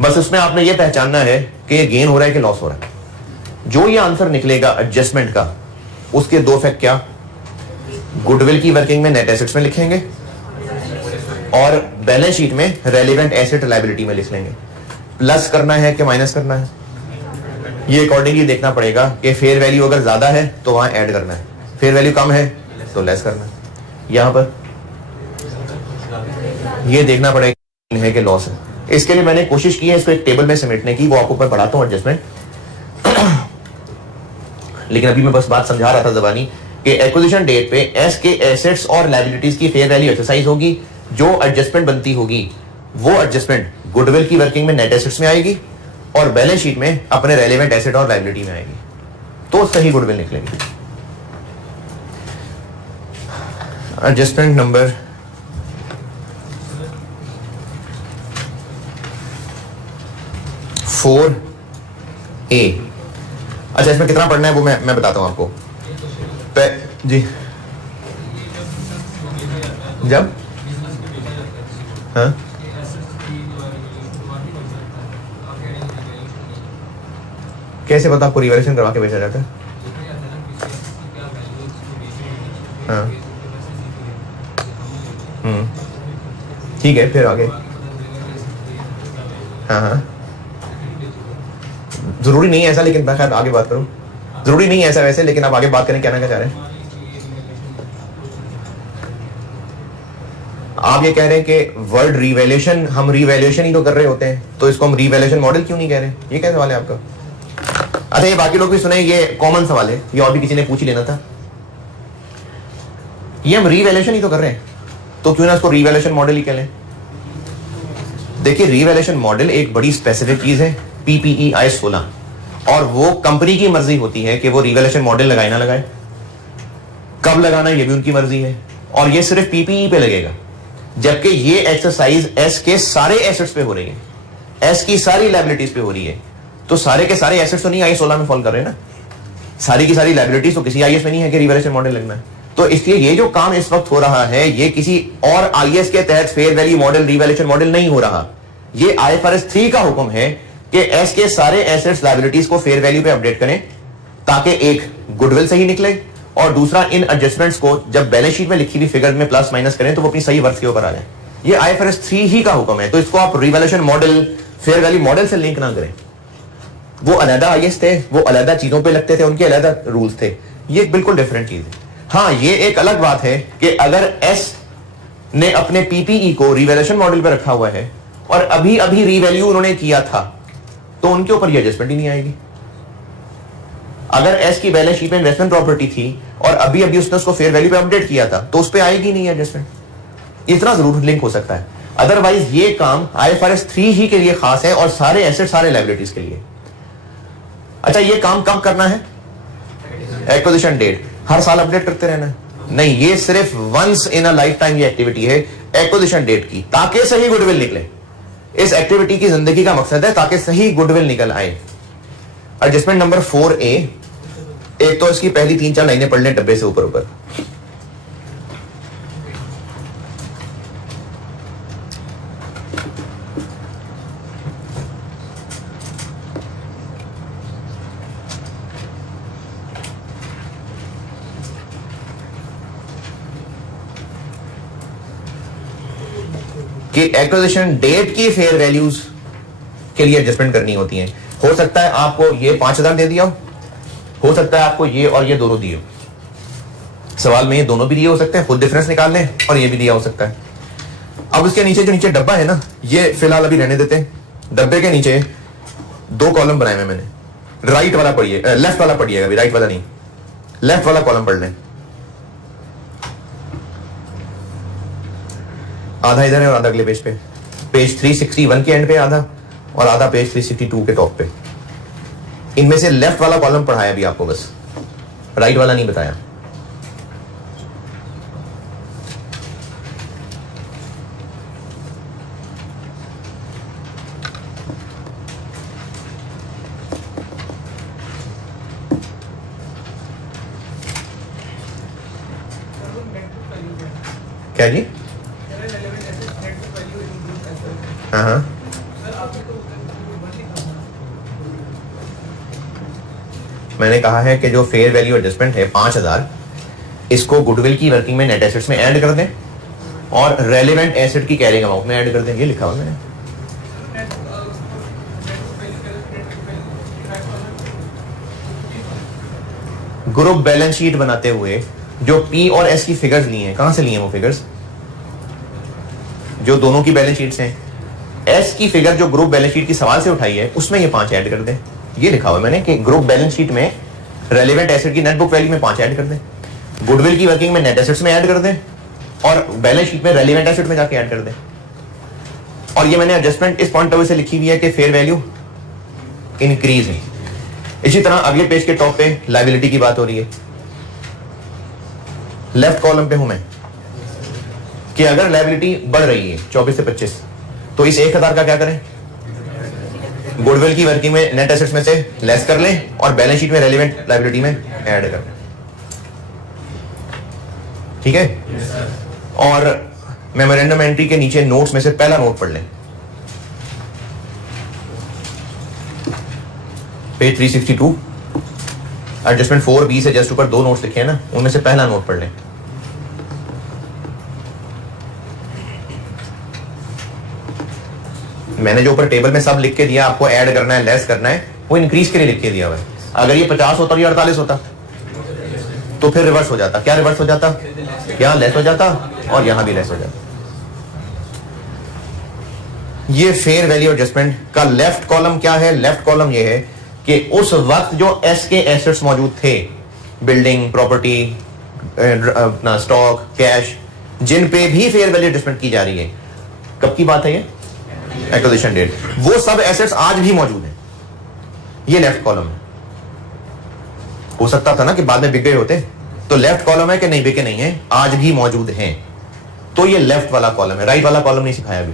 बस उसमें आपने ये पहचानना है कि ये गेन हो रहा है कि लॉस हो रहा है। जो ये आंसर निकलेगा एडजस्टमेंट का, उसके दो इफेक्ट क्या, गुडविल की वर्किंग में नेट एसेट्स में लिखेंगे और बैलेंस शीट में रेलेवेंट एसेट लायबिलिटी में लिख लेंगे। प्लस करना है कि माइनस करना है, ये अकॉर्डिंगली देखना पड़ेगा कि फेयर वैल्यू अगर ज्यादा है तो वहां ऐड करना है, फेयर वैल्यू कम है तो लेस करना है। यहां पर ये देखना पड़ेगा है कि लॉस है। इसके लिए मैंने कोशिश की है इसको एक टेबल में समेटने की, वो आपको ऊपर बढ़ाता हूं एडजस्टमेंट। लेकिन अभी मैं बस बात समझा रहा था जबानी कि एक्विजिशन डेट पे एस के एसेट्स और लायबिलिटीज की फेयर वैल्यू एक्सरसाइज होगी। जो एडजस्टमेंट बनती होगी वो एडजस्टमेंट गुडविल की वर्किंग में नेट एसेट्स में आएगी और बैलेंस शीट में अपने रेलेवेंट एसेट और लायबिलिटी में आएगी, तो सही गुडविल निकलेगी। Adjustment number 4A। अच्छा, इसमें कितना पढ़ना है वो मैं बताता हूं आपको। जी जब हाँ कैसे पता आपको रिवैल्यूएशन करवा के भेजा जाता है? हाँ ठीक है, फिर आगे। हाँ हाँ जरूरी नहीं है ऐसा, लेकिन मैं खैर आगे बात करूं। जरूरी नहीं है ऐसा वैसे, लेकिन आप आगे बात करें, कहना क्या चाह रहे हैं आप? ये कह रहे हैं कि वर्ड रिवैल्यूएशन, हम रिवैल्यूएशन ही तो कर रहे होते हैं, तो इसको हम रिवैल्यूएशन मॉडल क्यों नहीं कह रहे? ये क्या सवाल है आपका? अच्छा, ये बाकी लोग भी सुने, ये कॉमन सवाल है, ये और भी किसी ने पूछ ही लेना था। ये हम रिवैल्यूएशन ही तो कर रहे हैं, तो क्यों ना इसको रिवैल्यूएशन मॉडल ही कह लें। देखिए, रिवैल्यूएशन मॉडल एक बड़ी स्पेसिफिक चीज है, PPEI 16, और वो कंपनी की मर्जी होती है कि वो रिवैल्यूएशन मॉडल लगाए ना लगाए, कब लगाना ये भी उनकी मर्जी है, और ये सिर्फ PPE पे लगेगा। जबकि ये एक्सरसाइज एस के सारे एसेट्स पे हो रही है, एस की सारी लायबिलिटीज पे हो रही है, तो सारे के सारे एसेट्स तो नहीं IAS 16 में फॉल कर रहे हैं ना, सारी की सारी लायबिलिटीज तो किसी IAS में नहीं है कि रिवैल्यूएशन मॉडल लगना है। तो इसलिए ये जो काम इस वक्त हो रहा है ये किसी और IAS के तहत fair value model, revaluation model नहीं हो रहा। ये IFRS 3 का हुक्म है कि एस के सारे एसेट्स लायबिलिटीज को फेयर वैल्यू पे अपडेट करें, ताकि एक गुडविल सही निकले और दूसरा इन एडजस्टमेंट्स को जब बैलेंस शीट में लिखी हुई फिगर में प्लस माइनस करें तो वो अपनी सही वर्थ के ऊपर आ जाए। ये IFRS 3 ही का हुक्म है, तो इसको आप revaluation model, fair value model से लिंक ना करें। वो अलग IAS थे, वो अलग चीजों पे लगते थे, उनके अलग रूल्स थे, ये बिल्कुल डिफरेंट चीज है। हाँ, ये एक अलग बात है कि अगर एस ने अपने PPE को रिवैल्यूएशन मॉडल पे रखा हुआ है और अभी अभी रिवैल्यू उन्होंने किया था, तो उनके ऊपर ये एडजस्टमेंट ही नहीं आएगी। अगर एस की बैलेंस शीट में इन्वेस्टमेंट प्रॉपर्टी थी और अभी अभी उसने उसको फेयर वैल्यू पे अपडेट किया था, तो उस पर आएगी नहीं एडजस्टमेंट। इतना जरूर लिंक हो सकता है, अदरवाइज ये काम IFRS 3 ही के लिए खास है और सारे एसेट, सारे लायबिलिटीज के लिए। अच्छा, ये काम कब करना है? Acquisition date. हर साल अपडेट करते रहना है? नहीं, ये सिर्फ once in a lifetime ये एक्टिविटी है एक्विजिशन डेट की, ताकि सही गुडविल निकले। इस एक्टिविटी की जिंदगी का मकसद है ताकि सही गुडविल निकल आए। एडजस्टमेंट नंबर 4A, एक तो इसकी पहली 3-4 लाइनें पढ़ लें डब्बे से ऊपर ऊपर। कि एक्विजिशन डेट की फेयर वैल्यूज के लिए एडजस्टमेंट करनी होती है। हो सकता है आपको ये 5000 दे दिया हो सकता है आपको ये और ये दोनों दिए हो। सवाल में ये दोनों भी दिए हो सकते हैं, खुद डिफरेंस निकाल लें, और ये भी दिया हो सकता है। अब उसके नीचे जो नीचे डब्बा है ना, ये फिलहाल अभी रहने देते हैं। डब्बे के नीचे 2 कॉलम बनाए हुए मैंने, राइट वाला पढ़िए, लेफ्ट वाला पढ़िएगा, अभी राइट वाला नहीं, लेफ्ट वाला कॉलम पढ़ लें। आधा इधर है और आधा अगले पेज पे, पेज 361 के एंड पे आधा और आधा पेज 362 के टॉप पे। इनमें से लेफ्ट वाला कॉलम पढ़ाया अभी आपको, बस राइट वाला नहीं बताया। क्या जी? हाँ हाँ, मैंने कहा है कि जो फेयर वैल्यू एडजस्टमेंट है 5000, इसको गुडविल की वर्किंग में नेट एसेट्स में ऐड कर दें और रेलेवेंट एसेट की कैरिंग अमाउंट में ऐड कर दें। ये लिखा हुआ मैंने। ग्रुप बैलेंस शीट बनाते हुए जो पी और एस की फिगर्स ली हैं, कहां से ली हैं वो फिगर्स? जो दोनों की बैलेंस शीट्स हैं। एस की फिगर जो ग्रुप बैलेंस शीट की सवाल से उठाई है उसमें ये 5 ऐड कर दें। ये लिखा हुआ है मैंने कि ग्रुप बैलेंस शीट में रेलेवेंट एसेट की नेट बुक वैल्यू में 5 ऐड कर दें, गुडविल की वर्किंग में नेट एसेट्स में ऐड कर दें और बैलेंस शीट में रेलेवेंट एसेट में जाके ऐड कर दें। और ये मैंने एडजस्टमेंट इस पॉइंट ऑफ व्यू से लिखी हुई है कि फेयर वैल्यू इंक्रीज है। इसी तरह अगले पेज के टॉप पे लायबिलिटी की बात हो रही है। लेफ्ट कॉलम पे हूं मैं कि अगर लायबिलिटी बढ़ रही है 24 से 25, तो इस 1000 का क्या करें? गुडविल की वर्किंग में नेट एसेट्स में से लेस कर लें और बैलेंस शीट में रेलेवेंट लायबिलिटी में ऐड कर लें। ठीक है? और मेमोरेंडम एंट्री के नीचे नोट्स में से पहला नोट पढ़ लें, पेज 362, एडजस्टमेंट 4B से जस्ट ऊपर 2 नोट्स लिखे हैं ना, उनमें से पहला नोट पढ़ लें। मैंने जो ऊपर टेबल में सब लिख के दिया, आपको ऐड करना है, लेस करना है, वो इंक्रीज के लिए लिख के दिया हुआ है। अगर ये 50 होता और ये 48 होता तो फिर रिवर्स हो जाता। क्या रिवर्स हो जाता? यहाँ लेस हो जाता और यहां भी लेस हो जाता। ये फेयर वैल्यू एडजस्टमेंट का लेफ्ट कॉलम क्या है? लेफ्ट कॉलम ये है कि उस वक्त जो एस के एसेट्स मौजूद थे, बिल्डिंग, प्रॉपर्टी, अपना स्टॉक, कैश, जिन पे भी फेयर वैल्यू एडजस्टमेंट की जा रही है, कब की बात है ये? Acquisition date. वो सब एसेट्स आज भी मौजूद हैं। ये लेफ्ट कॉलम है। हो सकता था ना कि बाद में बिक गए होते, तो लेफ्ट कॉलम है कि नहीं बिके नहीं है, आज भी मौजूद हैं। तो ये लेफ्ट वाला कॉलम है। राइट वाला कॉलम नहीं सिखाया अभी।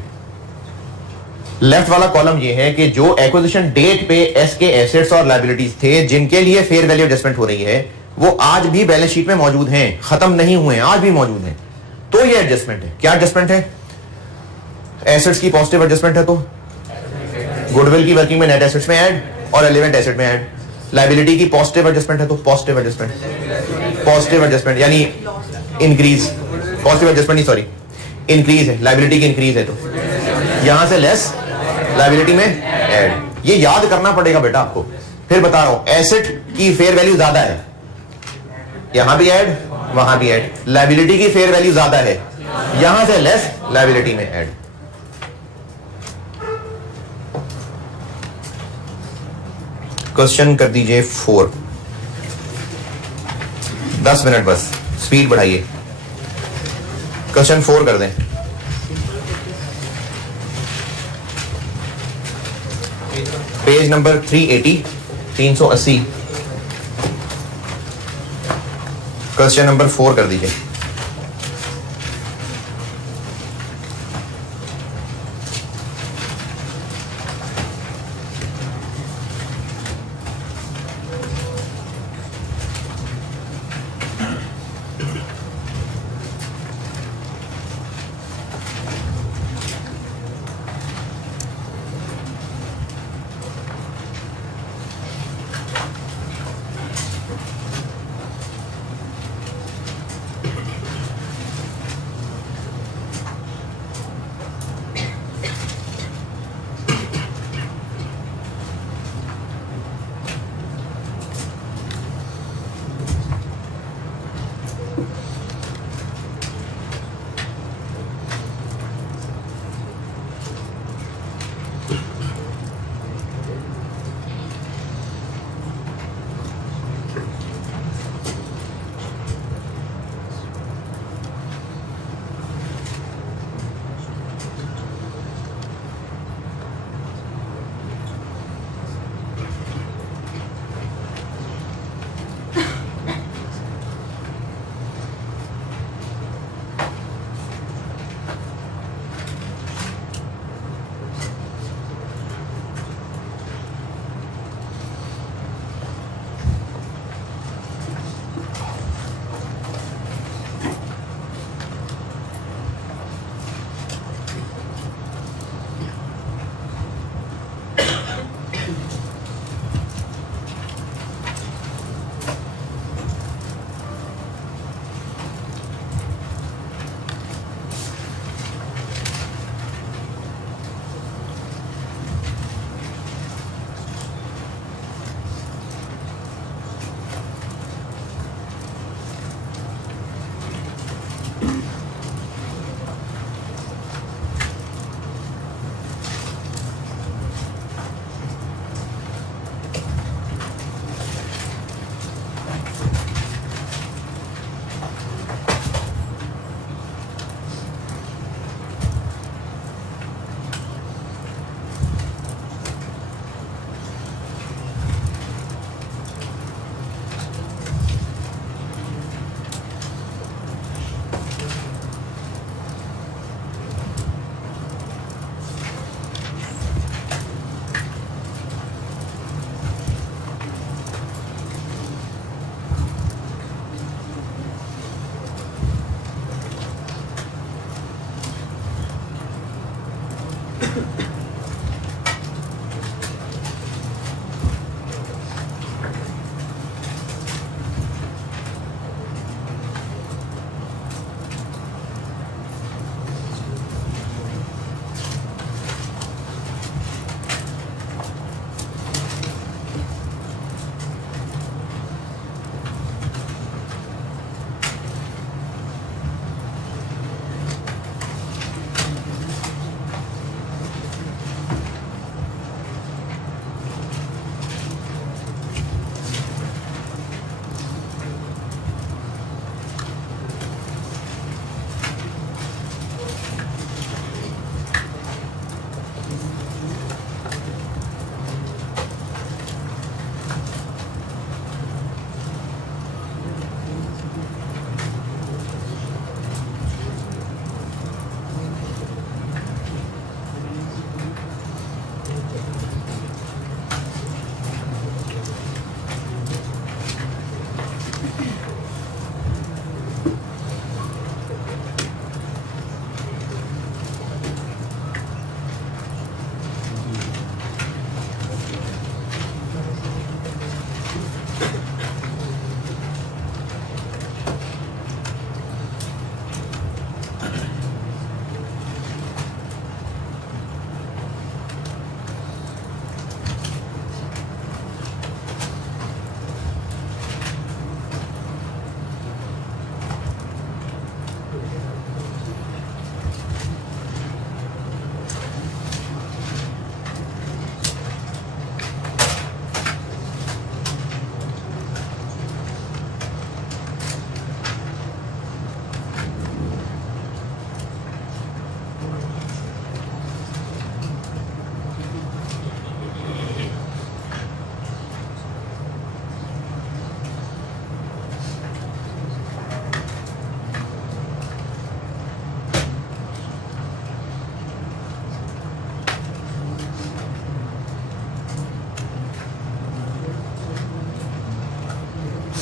लेफ्ट वाला कॉलम ये है कि जो एक्विजिशन डेट पे एस के एसेट्स और लायबिलिटीज थे जिनके लिए फेयर वैल्यू एडजस्टमेंट हो रही है, वो आज भी बैलेंस शीट में मौजूद हैं, खत्म नहीं हुए हैं, आज भी मौजूद हैं। तो ये एडजस्टमेंट है। क्या एडजस्टमेंट है? एसेट्स की पॉजिटिव एडजस्टमेंट है तो गुडविल की वर्किंग में नेट एसेट्स में ऐड और रेलेवेंट एसेट में ऐड। लायबिलिटी की पॉजिटिव एडजस्टमेंट है तो पॉजिटिव एडजस्टमेंट, पॉजिटिव एडजस्टमेंट यानी इंक्रीज, पॉजिटिव एडजस्टमेंट नहीं, सॉरी, इंक्रीज है। लायबिलिटी की इंक्रीज है तो यहां से लेस, लायबिलिटी में ऐड। ये याद करना पड़ेगा बेटा आपको। फिर बता रहा हूं, एसेट की फेयर वैल्यू ज्यादा है, यहां भी ऐड, वहां भी ऐड। लायबिलिटी की फेयर वैल्यू ज्यादा है, यहां से लेस, लायबिलिटी में ऐड। क्वेश्चन कर दीजिए 4, 10 मिनट बस, स्पीड बढ़ाइए। क्वेश्चन 4 कर दें। पेज नंबर 380, 380, क्वेश्चन नंबर 4 कर दीजिए।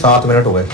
7 मिनट हो गए।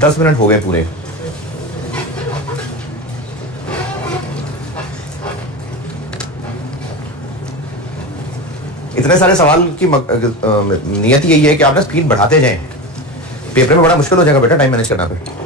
दस मिनट हो गए पूरे। इतने सारे सवाल की नियत यही है कि आप ना स्पीड बढ़ाते जाएं। पेपर में बड़ा मुश्किल हो जाएगा बेटा टाइम मैनेज करना पे।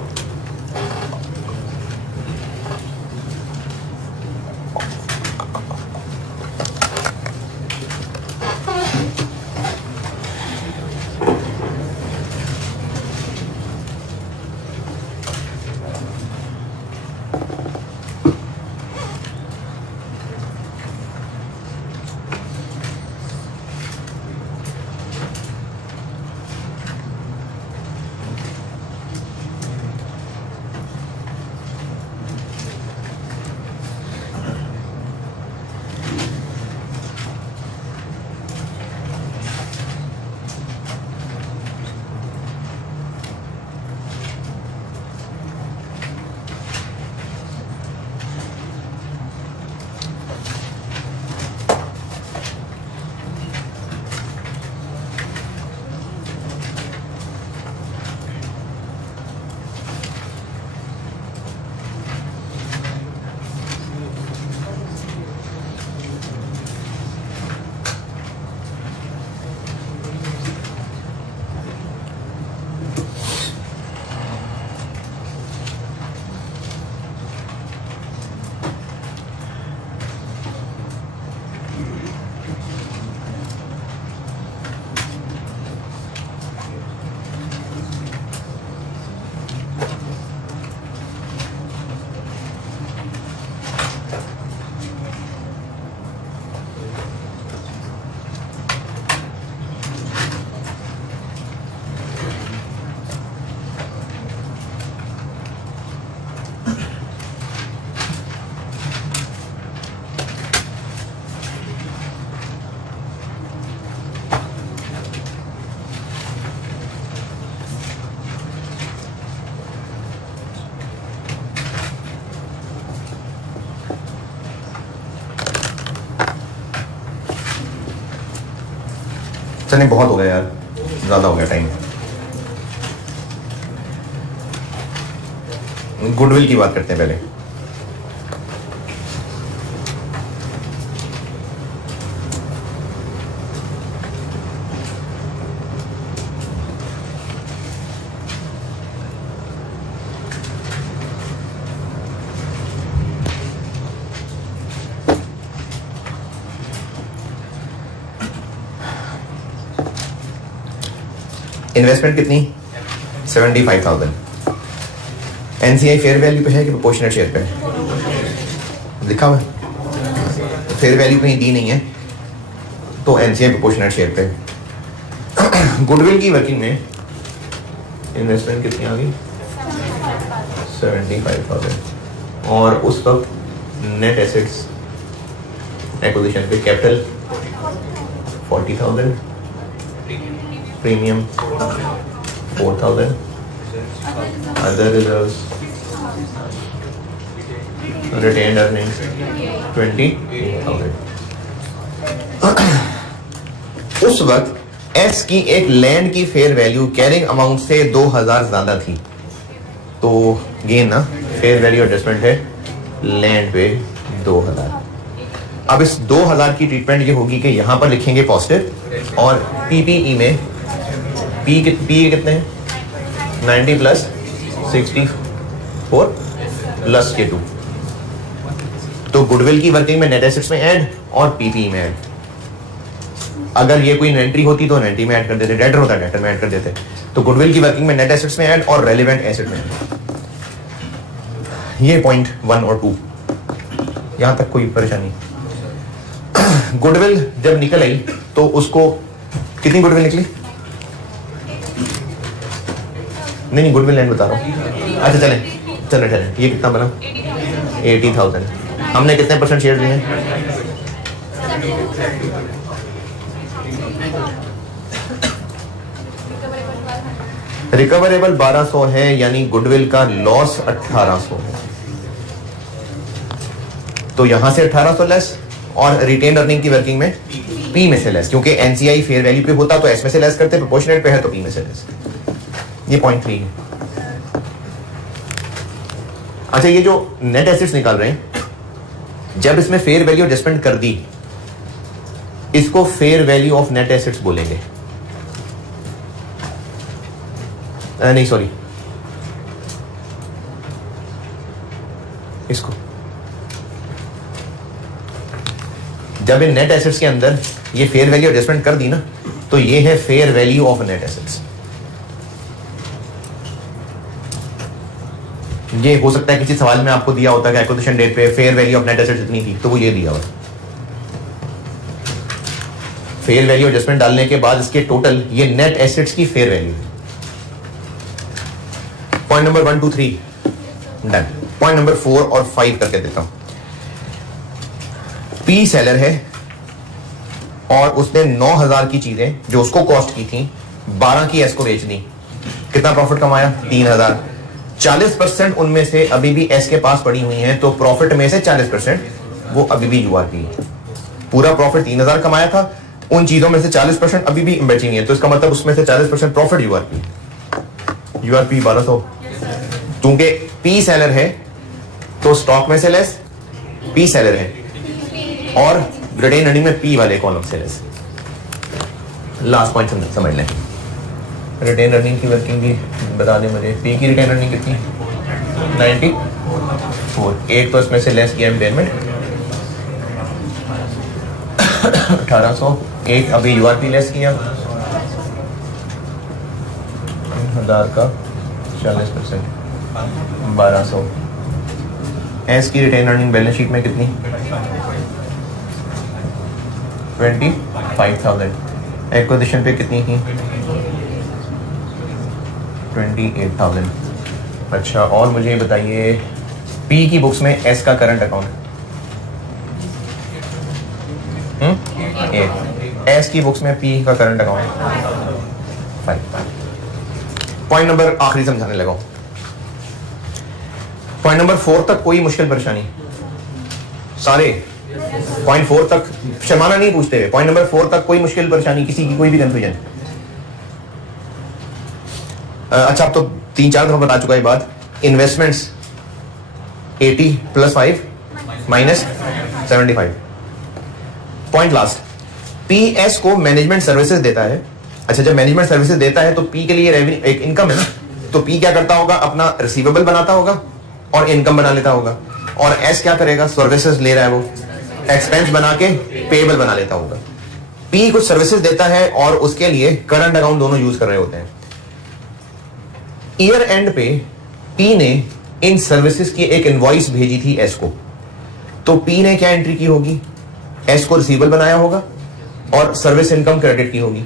चलिए बहुत हो गया यार, ज़्यादा हो गया टाइम। गुडविल की बात करते हैं पहले। इन्वेस्टमेंट कितनी? 75,000। एनसीआई फेयर वैल्यू पे है कि प्रोपोर्शनल शेयर पे है? लिखा हुआ है फेयर वैल्यू कहीं दी नहीं है, तो एनसीआई प्रोपोर्शनल शेयर पे। गुडविल की वर्किंग में इन्वेस्टमेंट कितनी आ गई? 75,000। और उस वक्त नेट एसेट्स एक्विजिशन पे capital 40,000, premium 4,000, other reserves, retained earnings 20,000। उस वक्त एस की एक लैंड की फेयर वैल्यू कैरिंग अमाउंट से 2,000 ज्यादा थी, तो गेन ना फेयर वैल्यू एडजस्टमेंट है लैंड पे 2,000। अब इस 2,000 की ट्रीटमेंट ये होगी कि यहां पर लिखेंगे पॉजिटिव, और पीपीई में पी कितने हैं? 90 प्लस 64 प्लस के 2। तो गुडविल की वर्किंग में नेट एसेट्स में ऐड और पीपीई में ऐड। अगर ये कोई इन्वेंट्री होती तो इन्वेंट्री में ऐड कर देते, डेटर होता डेटर में ऐड कर देते। तो गुडविल की वर्किंग में नेट एसेट्स में ऐड और रेलेवेंट एसेट में ऐड। ये पॉइंट 1 और 2, यहां तक कोई परेशानी? गुडविल जब निकल आई तो उसको कितनी गुडविल निकली? नहीं गुडविल लैंड बता रहा हूँ। अच्छा चले ठहरे, ये कितना बना? 80,000। हमने कितने परसेंट शेयर दिए हैं? रिकवरेबल 1200 है, यानी गुडविल का लॉस 1800 है। तो यहां से 1800 लेस, और रिटेन अर्निंग की वर्किंग में पी में से लेस, क्योंकि एनसीआई फेयर वैल्यू पे होता तो एस में से लेस करते, प्रोपोर्शनेट पे है तो पी में से लेस। ये पॉइंट 3 है। अच्छा, ये जो नेट एसेट्स निकाल रहे हैं, जब इसमें फेयर वैल्यू एडजस्टमेंट कर दी, इसको fair value of net assets बोलेंगे। नहीं सॉरी, इसको जब इन नेट एसेट्स के अंदर ये फेयर वैल्यू एडजस्टमेंट कर दी ना, तो ये है fair value of net assets. ये हो सकता है किसी सवाल में आपको दिया होता है कि एक्विजिशन डेट पे fair value of net assets इतनी थी, तो वो ये दिया हुआ। फेयर वैल्यू एडजस्टमेंट डालने के बाद इसके टोटल ये नेट एसेट्स की फेयर वैल्यू है। Point number 1 2 3 done. Point number 4 और 5 करके देता हूं। पी सेलर है और उसने 9,000 की चीजें जो उसको कॉस्ट की थी 12 की एस को बेच दी। कितना प्रॉफिट कमाया? 3,000। 40% उनमें से अभी भी एस के पास पड़ी हुई हैं, तो प्रॉफिट में से 40% वो अभी भी यूआरपी है। पूरा प्रॉफिट 3,000 कमाया था, उन चीजों में से 40% अभी भी बची हुई है, तो इसका मतलब उसमें से 40% प्रॉफिट यूआरपी। यूआरपी 1200, क्योंकि पी सेलर है तो स्टॉक में से लेस पी सेलर है, और रिटेन अर्निंग में पी वाले कॉलम से लेस। लास्ट पॉइंट समझ लें। रिटेन अर्निंग की वर्किंग भी बता दें मुझे। पी की रिटेन अर्निंग कितनी? 94। एक तो इसमें से लेस किया पेमेंट 1800, एक अभी यूआरपी लेस किया 1000 का 40%, 1200। एस की रिटेन अर्निंग बैलेंस शीट में कितनी? 25,000। एक्विजिशन पे कितनी थी? 28,000। अच्छा, और मुझे बताइए पी की बुक्स में एस का करंट अकाउंट, एस की बुक्स में पी का करंट अकाउंट 5। पॉइंट नंबर आखिरी समझाने लगा। पॉइंट नंबर 4 तक कोई मुश्किल परेशानी? सारे पॉइंट 4 तक शर्माना नहीं पूछते हुए, पॉइंट नंबर 4 तक कोई मुश्किल परेशानी, किसी की कोई भी कंफ्यूजन? अच्छा, अब तो 3-4 दफा बता चुका है बात। इन्वेस्टमेंट्स 80 + 5 - 75। पॉइंट लास्ट, पीएस को मैनेजमेंट सर्विसेज देता है। अच्छा, जब मैनेजमेंट सर्विसेज देता है तो पी के लिए रेवेन्यू एक इनकम है ना, तो पी क्या करता होगा, अपना रिसीवेबल बनाता होगा और इनकम बना लेता होगा, और एस क्या करेगा, सर्विसेज ले रहा है वो, एक्सपेंस बना के पेएबल बना लेता होगा। पी कुछ सर्विसेज देता है और उसके लिए करंट अकाउंट दोनों यूज कर रहे होते हैं। ईयर एंड पे पी ने इन सर्विसेज की एक इनवॉइस भेजी थी एस को, तो पी ने क्या एंट्री की होगी, एस को रिसीवेबल बनाया होगा और सर्विस इनकम क्रेडिट की होगी।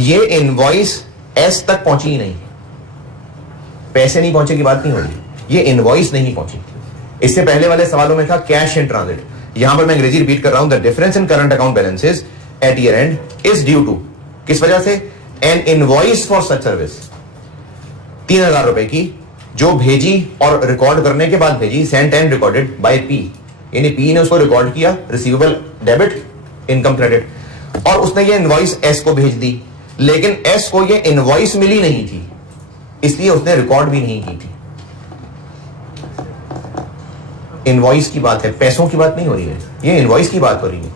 ये इनवॉइस एस तक पहुंची ही नहीं, पैसे नहीं पहुंचे की बात नहीं हो रही, ये इनवॉइस नहीं पहुंची। इससे पहले वाले सवालों में था कैश इन ट्रांजिट, यहां पर मैं अंग्रेजी रिपीट कर रहा हूं, the difference in current account balances at year end is due to, किस वजह से, an invoice for such service, 3000 रुपए की जो भेजी और रिकॉर्ड करने के बाद भेजी, sent and recorded by P, यानी पी ने उसको रिकॉर्ड किया, रिसीवेबल डेबिट, इनकम क्रेडिट, और उसने ये इनवॉइस एस को भेज दी, लेकिन एस को ये इनवॉइस मिली नहीं थी, इसलिए उसने रिकॉर्ड भी नहीं की थी। इनवॉइस की बात है, पैसों की बात नहीं हो रही है, ये इनवॉइस की बात हो रही है।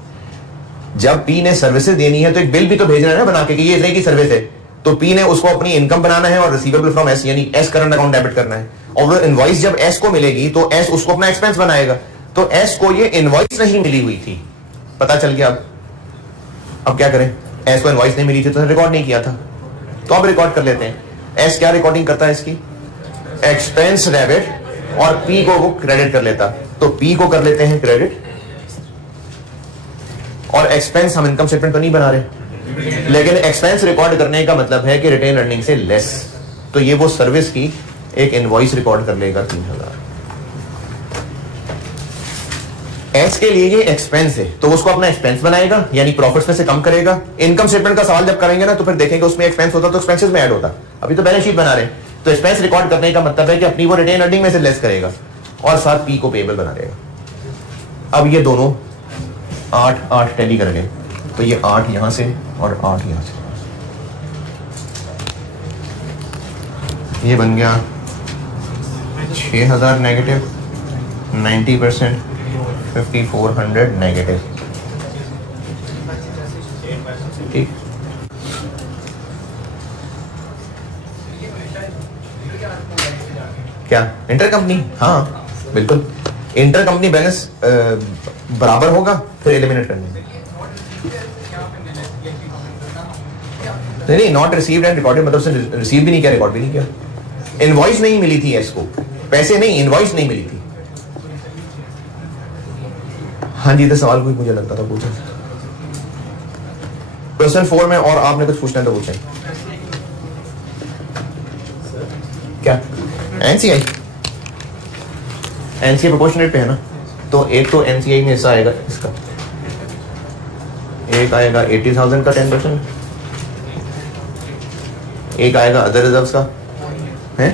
जब पी ने सर्विसेज देनी है तो एक बिल भी तो भेजना है ना बना के कि ये इतने की सर्विस है, तो पी ने उसको अपनी इनकम बनाना है और रिसीवेबल फ्रॉम एस, यानी एस करंट अकाउंट डेबिट करना है, और वो इनवॉइस जब एस को मिलेगी तो एस उसको अपना एक्सपेंस बनाएगा, तो एस को ये इनवॉइस नहीं मिली हुई थी, पता चल गया। अब क्या करें, एस को इनवॉइस नहीं मिली थी तो रिकॉर्ड नहीं किया था, तो अब रिकॉर्ड कर लेते हैं। एस क्या रिकॉर्डिंग करता है इसकी, एक्सपेंस डेबिट, और पी को वो क्रेडिट कर लेता, तो पी को कर लेते हैं क्रेडिट, और एक्सपेंस हम इनकम स्टेटमेंट तो नहीं बना रहे, लेकिन एक्सपेंस रिकॉर्ड करने का मतलब है कि रिटेन अर्निंग से लेस, तो ये वो सर्विस की एक इनवॉइस रिकॉर्ड कर लेगा 3000। एस के लिए ये एक्सपेंस है तो उसको अपना एक्सपेंस बनाएगा, यानी प्रॉफिट्स में से कम करेगा। इनकम स्टेटमेंट का सवाल जब करेंगे ना तो फिर देखेंगे उसमें एक्सपेंस होता तो एक्सपेंसेस में ऐड होता, अभी तो बैलेंस शीट बना रहे हैं, तो एक्सपेंस रिकॉर्ड करने का मतलब है कि अपनी वो रिटेन अर्निंग में से लेस करेगा और साथ पी को पेएबल बना देगा। अब ये दोनों 8 टैली कर गए, तो ये 8 यहां से और 8 यहां से, ये बन गया 6000 नेगेटिव, 90%, 5400 नेगेटिव। ठीक, क्या इंटर कंपनी, हाँ बिल्कुल, इंटर कंपनी बैलेंस बराबर होगा, फिर एलिमिनेट करने नहीं, नॉट रिसीव्ड एंड रिकॉर्डेड मतलब से रिसीव भी नहीं किया, रिकॉर्ड भी नहीं किया। इनवॉइस नहीं मिली थी एस को, पैसे नहीं, इनवॉइस नहीं मिली थी। हाँ जी, तो सवाल कोई मुझे लगता था पूछा। क्वेश्चन 4 में और आपने कुछ पूछना तो पूछें। क्या एनसीआई, एनसीआई प्रोपोर्शनेट पे है ना, तो एक तो एनसीआई में हिस्सा आएगा इसका, एक आएगा 80,000 का 10%, एक आएगा अदर रिजर्व्स का है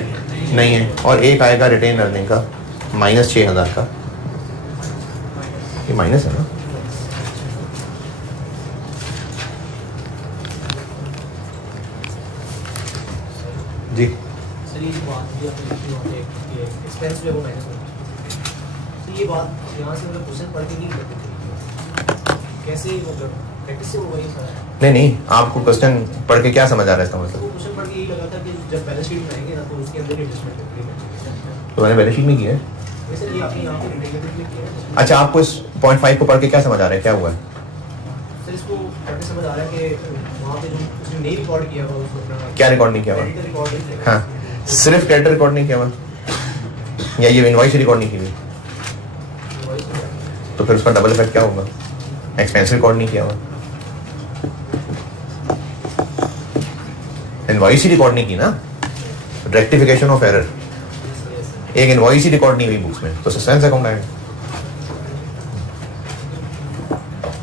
नहीं है, और एक आएगा रिटेन अर्निंग का -6000 का, ये माइनस है ना। जी सर, ये बात जो आपने एक्सपेंस जो है वो माइनस होता है, तो ये बात यहाँ से मतलब क्वेश्चन पढ़ के नहीं लगती, कैसे मतलब प्रैक्टिस से होगा ये सारा? नहीं, आपको क्वेश्चन पढ़ के क्या समझ आ रहा है इसका मतलब? वो क्वेश्चन पढ़ के यही लगा था कि जब बैलेंस शीट बनाएंगे ना तो उसके अंदर एडजस्टमेंट होगी, तो मैंने बैलेंस शीट में किया है। वैसे ये आपने यहाँ पे रिटेन में क्लिक किया है। अच्छा, आपको इस पॉइंट 5 को पढ़ के क्या समझ आ रहा है, क्या हुआ है? सर, इसको पढ़ के समझ आ रहा है कि वहाँ पे जो उसने नहीं रिकॉर्ड किया हुआ उसको अपना क्या रिकॉर्ड नहीं किया हुआ? क्रेडिट रिकॉर्ड नहीं किया। हाँ, सिर्फ क्रेडिट रिकॉर्ड नहीं किया हुआ, या ये इनवॉइस रिकॉर्ड नहीं की हुई, तो फिर उसका डबल इफेक्ट क्या होगा? एक्सपेंस रिकॉर्ड नहीं किया हुआ, इनवॉइस ही रिकॉर्ड नहीं की ना, रेक्टिफिकेशन ऑफ एरर, एक इनवॉइस ही रिकॉर्ड नहीं हुई बुक्स में, तो सस्पेंस अकाउंट आएगा।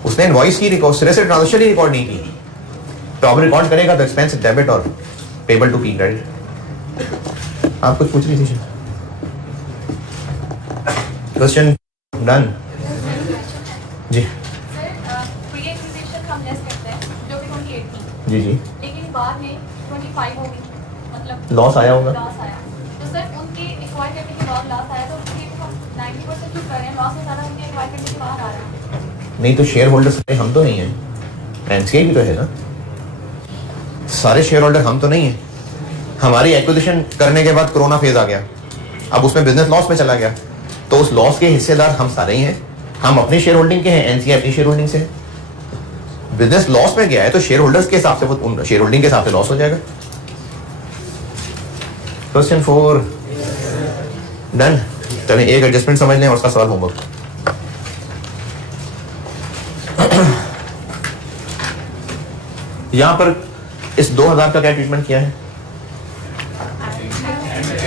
उसने इनवॉइस की रिकॉर्ड सिरे से ट्रांजेक्शन ही रिकॉर्ड नहीं की, तो अब रिकॉर्ड करेगा तो एक्सपेंस डेबिट और पेबल टू पी क्रेडिट। आप कुछ पूछ रही थी? क्वेश्चन डन जी। जी जी, लेकिन बाद में 25 हो गई, मतलब लॉस आया होगा। लॉस आया। तो सर उनके एक्वायर करने के बाद लॉस आया, तो उसके हम 90% क्यों कर रहे हैं? लॉस में सारा उनके एक्वायर करने के बाद आ रहा है। नहीं तो शेयर होल्डर्स हम तो नहीं है, एनसीआई भी तो है ना, सारे शेयर होल्डर हम तो नहीं है। हमारी एक्विजिशन करने के बाद कोरोना फेज आ गया, अब उसमें बिजनेस लॉस में चला गया, तो उस लॉस के हिस्सेदार हम सारे ही हैं। हम अपनी शेयर होल्डिंग के हैं, एनसीआई अपनी शेयर होल्डिंग से है। बिजनेस लॉस में गया है तो शेयर होल्डर्स के हिसाब से वो उन शेयर होल्डिंग के हिसाब से लॉस हो जाएगा। Question 4 done. चलिए एक एडजस्टमेंट समझ लें और उसका सवाल होमवर्क। यहां पर इस 2000 का क्या ट्रीटमेंट किया है?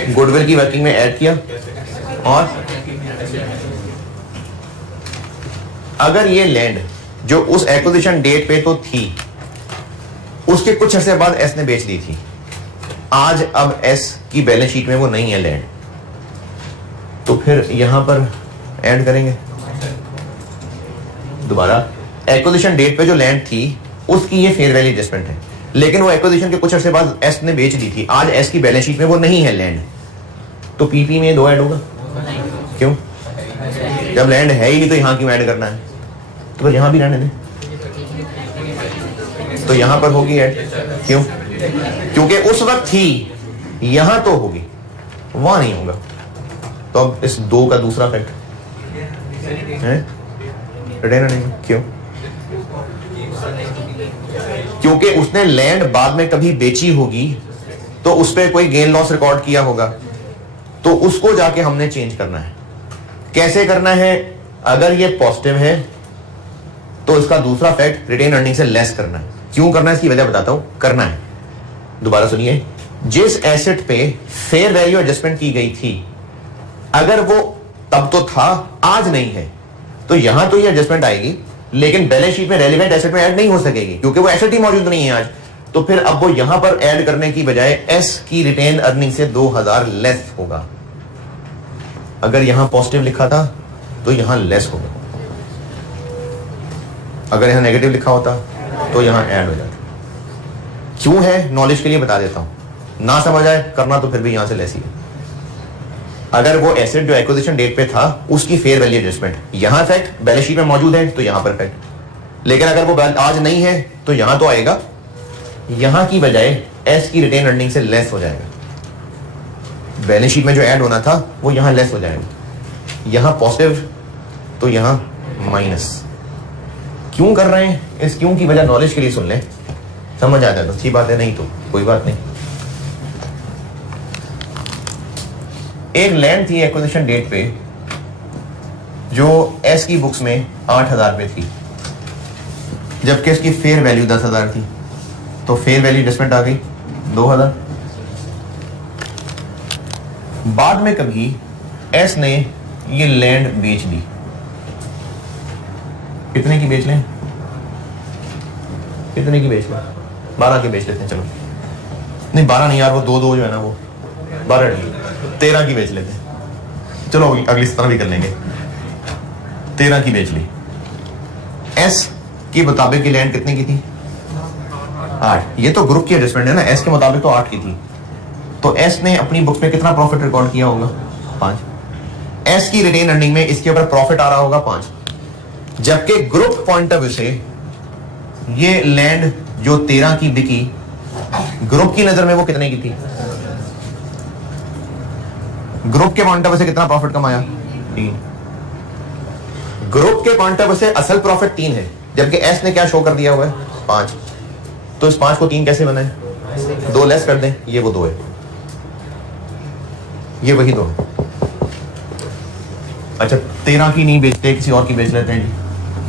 गुडविल की वर्किंग में ऐड किया, और अगर ये लैंड जो उस एक्विजिशन डेट पे तो थी, उसके कुछ अर्से बाद एस ने बेच दी थी, आज अब एस की बैलेंस शीट में वो नहीं है लैंड, तो फिर यहां पर ऐड करेंगे दोबारा। एक्विजिशन डेट पे जो लैंड थी उसकी ये फेयर वैल्यू एडजस्टमेंट है, लेकिन वो एक्विजिशन के कुछ अर्से बाद एस ने बेच दी थी, आज एस की बैलेंस शीट में वो नहीं है लैंड, तो पीपी में 2 ऐड होगा। क्यों? जब लैंड है ही नहीं तो यहां क्यों ऐड करना है? तो फिर यहां भी रहने दें, तो यहां पर होगी ऐड। क्यों? क्योंकि उस वक्त थी, यहां तो होगी, वहां नहीं होगा। तो अब इस 2 का दूसरा फैक्ट है रिटेन अर्निंग। क्यों? क्योंकि उसने लैंड बाद में कभी बेची होगी, तो उस पर कोई गेन लॉस रिकॉर्ड किया होगा, तो उसको जाके हमने चेंज करना है। कैसे करना है? अगर ये पॉजिटिव है तो इसका दूसरा फैक्ट रिटेन अर्निंग से लेस करना है। क्यों करना है इसकी वजह बताता हूं, करना है। दोबारा सुनिए, जिस एसेट पे फेयर वैल्यू एडजस्टमेंट की गई थी, अगर वो तब तो था, आज नहीं है, तो यहां तो ये एडजस्टमेंट आएगी, लेकिन बैलेंस शीट में रेलेवेंट एसेट में ऐड नहीं हो सकेगी, क्योंकि वो एसेट ही मौजूद नहीं है आज। तो फिर अब वो यहां पर ऐड करने की बजाय एस की रिटेन अर्निंग से 2000 लेस होगा। अगर यहां पॉजिटिव लिखा था तो यहां लेस होगा, अगर यहां नेगेटिव लिखा होता तो यहां ऐड हो जाता। क्यों है नॉलेज के लिए बता देता हूं, ना समझ आए करना तो फिर भी यहां से लेस ही है। अगर वो एसेट जो एक्विजिशन डेट पे था उसकी फेयर वैल्यू एडजस्टमेंट, यहां फैक्ट बैलेंस शीट में मौजूद है तो यहां पर फैक्ट, लेकिन अगर वो आज नहीं है तो यहां तो आएगा, यहां की बजाय एस की रिटेन अर्निंग से लेस हो जाएगा। बैलेंस शीट में जो ऐड होना था वो यहां लेस हो जाएगा, यहां पॉजिटिव तो यहां माइनस। क्यों कर रहे हैं? इस क्यों की वजह नॉलेज के लिए सुन लें, समझ आ जाता, अच्छी बात है, नहीं तो कोई बात नहीं। एक लैंड थी एक्विजिशन डेट पे जो एस की बुक्स में 8000 पे थी, जबकि इसकी फेयर वैल्यू 10000 थी, तो फेयर वैल्यू एडजस्टमेंट आ गई 2000। बाद में कभी एस ने ये लैंड बेच दी, कितने की बेच लें? कितने की बेच लें? 12 की बेच लेते हैं। चलो नहीं 12 नहीं यार, वो 2 जो है ना, वो 12 नहीं, 13 की बेच लेते हैं। चलो अगली तरह भी कर लेंगे। 13 की बेच ली। एस के मुताबिक की लैंड कितने की थी? 8। ये तो ग्रुप की एडजस्टमेंट है ना, एस के मुताबिक तो 8 की थी, तो एस ने अपनी बुक्स में कितना प्रॉफिट रिकॉर्ड किया होगा? 5। एस की रिटेन अर्निंग में इसके ऊपर प्रॉफिट आ रहा होगा 5, जबकि ग्रुप पॉइंट ऑफ व्यू से ये लैंड जो 13 की बिकी, ग्रुप की नजर में वो कितने की थी? ग्रुप के पॉइंट ऑफ व्यू से कितना प्रॉफिट कमाया? 3। ग्रुप के पॉइंट ऑफ व्यू से असल प्रॉफिट 3 है, जबकि एस ने क्या शो कर दिया हुआ है? 5। तो इस 5 को 3 कैसे बनाए? 2 लेस कर दें, ये वो 2 है, ये वही 2 है। अच्छा 13 की नहीं बेचते, किसी और की बेच लेते हैं जी।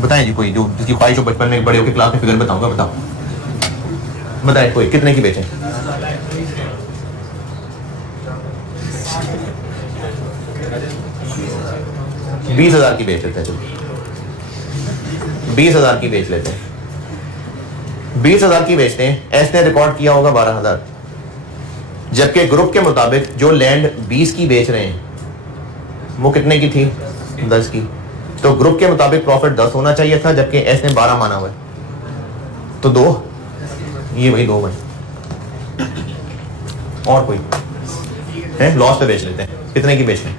बताएं जी कोई जो जिसकी ख्वाहिश हो बचपन में बड़े होकर क्लास में फिगर बताऊंगा, बताओ बताएं कोई कितने की बेचें? 20,000 की बेच लेते हैं। चलो 20,000 की बेच लेते हैं। 20,000 की बेचते हैं, एस ने रिकॉर्ड किया होगा 12,000, जबकि ग्रुप के मुताबिक जो लैंड 20 की बेच रहे हैं वो कितने की थी? 10 की। तो ग्रुप के मुताबिक प्रॉफिट 10 होना चाहिए था, जबकि एस ने 12 माना हुआ है, तो 2 ये वही दो भाई, और कोई है? लॉस पे बेच लेते हैं, कितने की बेच लें?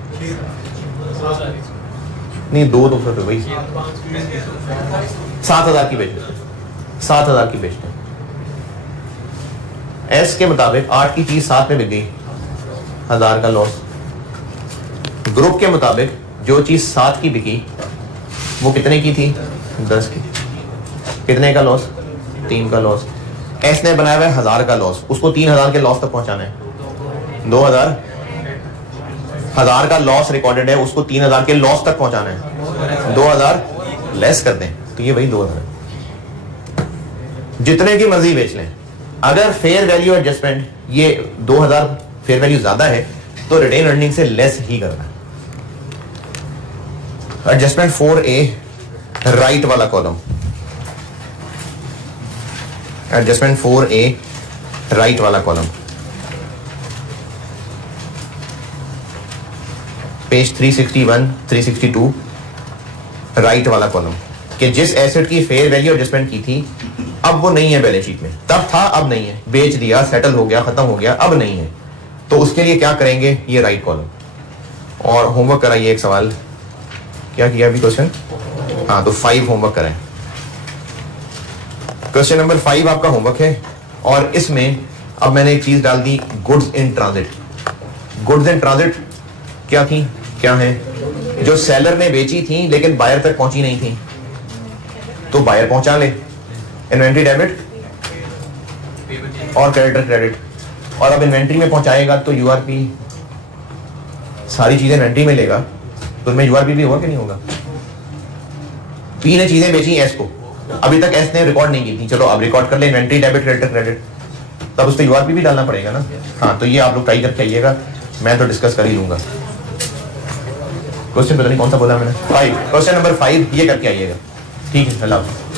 नहीं, दो तो वही 7,000 की बेच लेते हैं, 7,000 की बेच लें। एस के मुताबिक 8 की चीज 7 में बिक गई, 1,000 का लॉस। ग्रुप के मुताबिक जो चीज 7 की बिकी वो कितने की थी? 10 की। कितने का लॉस? 3 का लॉस। एस ने बनाया हुआ है 1,000 का लॉस, उसको 3,000 के लॉस तक पहुंचाना है। 2,000 1,000 का लॉस रिकॉर्डेड है, उसको 3,000 के लॉस तक पहुंचाना है। 2,000 लेस कर दें तो ये वही 2,000। जितने की मर्जी बेच लें, अगर फेयर वैल्यू एडजस्टमेंट ये 2,000 फेयर वैल्यू ज्यादा है तो रिटेन अर्निंग से लेस ही करना है। एडजस्टमेंट 4A राइट वाला कॉलम, एडजस्टमेंट 4A राइट वाला कॉलम, पेज 361 362 राइट वाला कॉलम, कि जिस एसेट की फेयर वैल्यू एडजस्टमेंट की थी अब वो नहीं है बैलेंस शीट में, तब था अब नहीं है, बेच दिया, सेटल हो गया, खत्म हो गया, अब नहीं है, तो उसके लिए क्या करेंगे? ये राइट कॉलम। और होमवर्क कराइए एक सवाल, क्या किया अभी क्वेश्चन? हाँ, तो 5 होमवर्क करें। क्वेश्चन नंबर 5 आपका होमवर्क है, और इसमें अब मैंने एक चीज डाल दी, goods in transit. Goods in transit क्या थी, क्या है? जो सेलर ने बेची थी लेकिन बायर तक पहुंची नहीं थी, तो बायर पहुंचा ले। इन्वेंट्री डेबिट और क्रेडिटर क्रेडिट, और अब इन्वेंट्री में पहुंचाएगा तो यूआरपी, सारी चीजें इन्वेंट्री में लेगा तो उसमें यूआरपी भी होगा कि नहीं होगा? पी ने चीजें बेची एस को, अभी तक एस ने रिकॉर्ड नहीं की थी, चलो अब रिकॉर्ड कर ले, इन्वेंट्री डेबिट क्रेडिटर क्रेडिट, तब उस पर यूआरपी भी डालना पड़ेगा ना। हाँ, तो ये आप लोग ट्राई करके आइएगा, मैं तो डिस्कस कर ही लूंगा। क्वेश्चन पता नहीं कौन सा बोला मैंने, 5, क्वेश्चन नंबर 5 ये करके आइएगा, ठीक है? अल्लाह हाफ़िज़।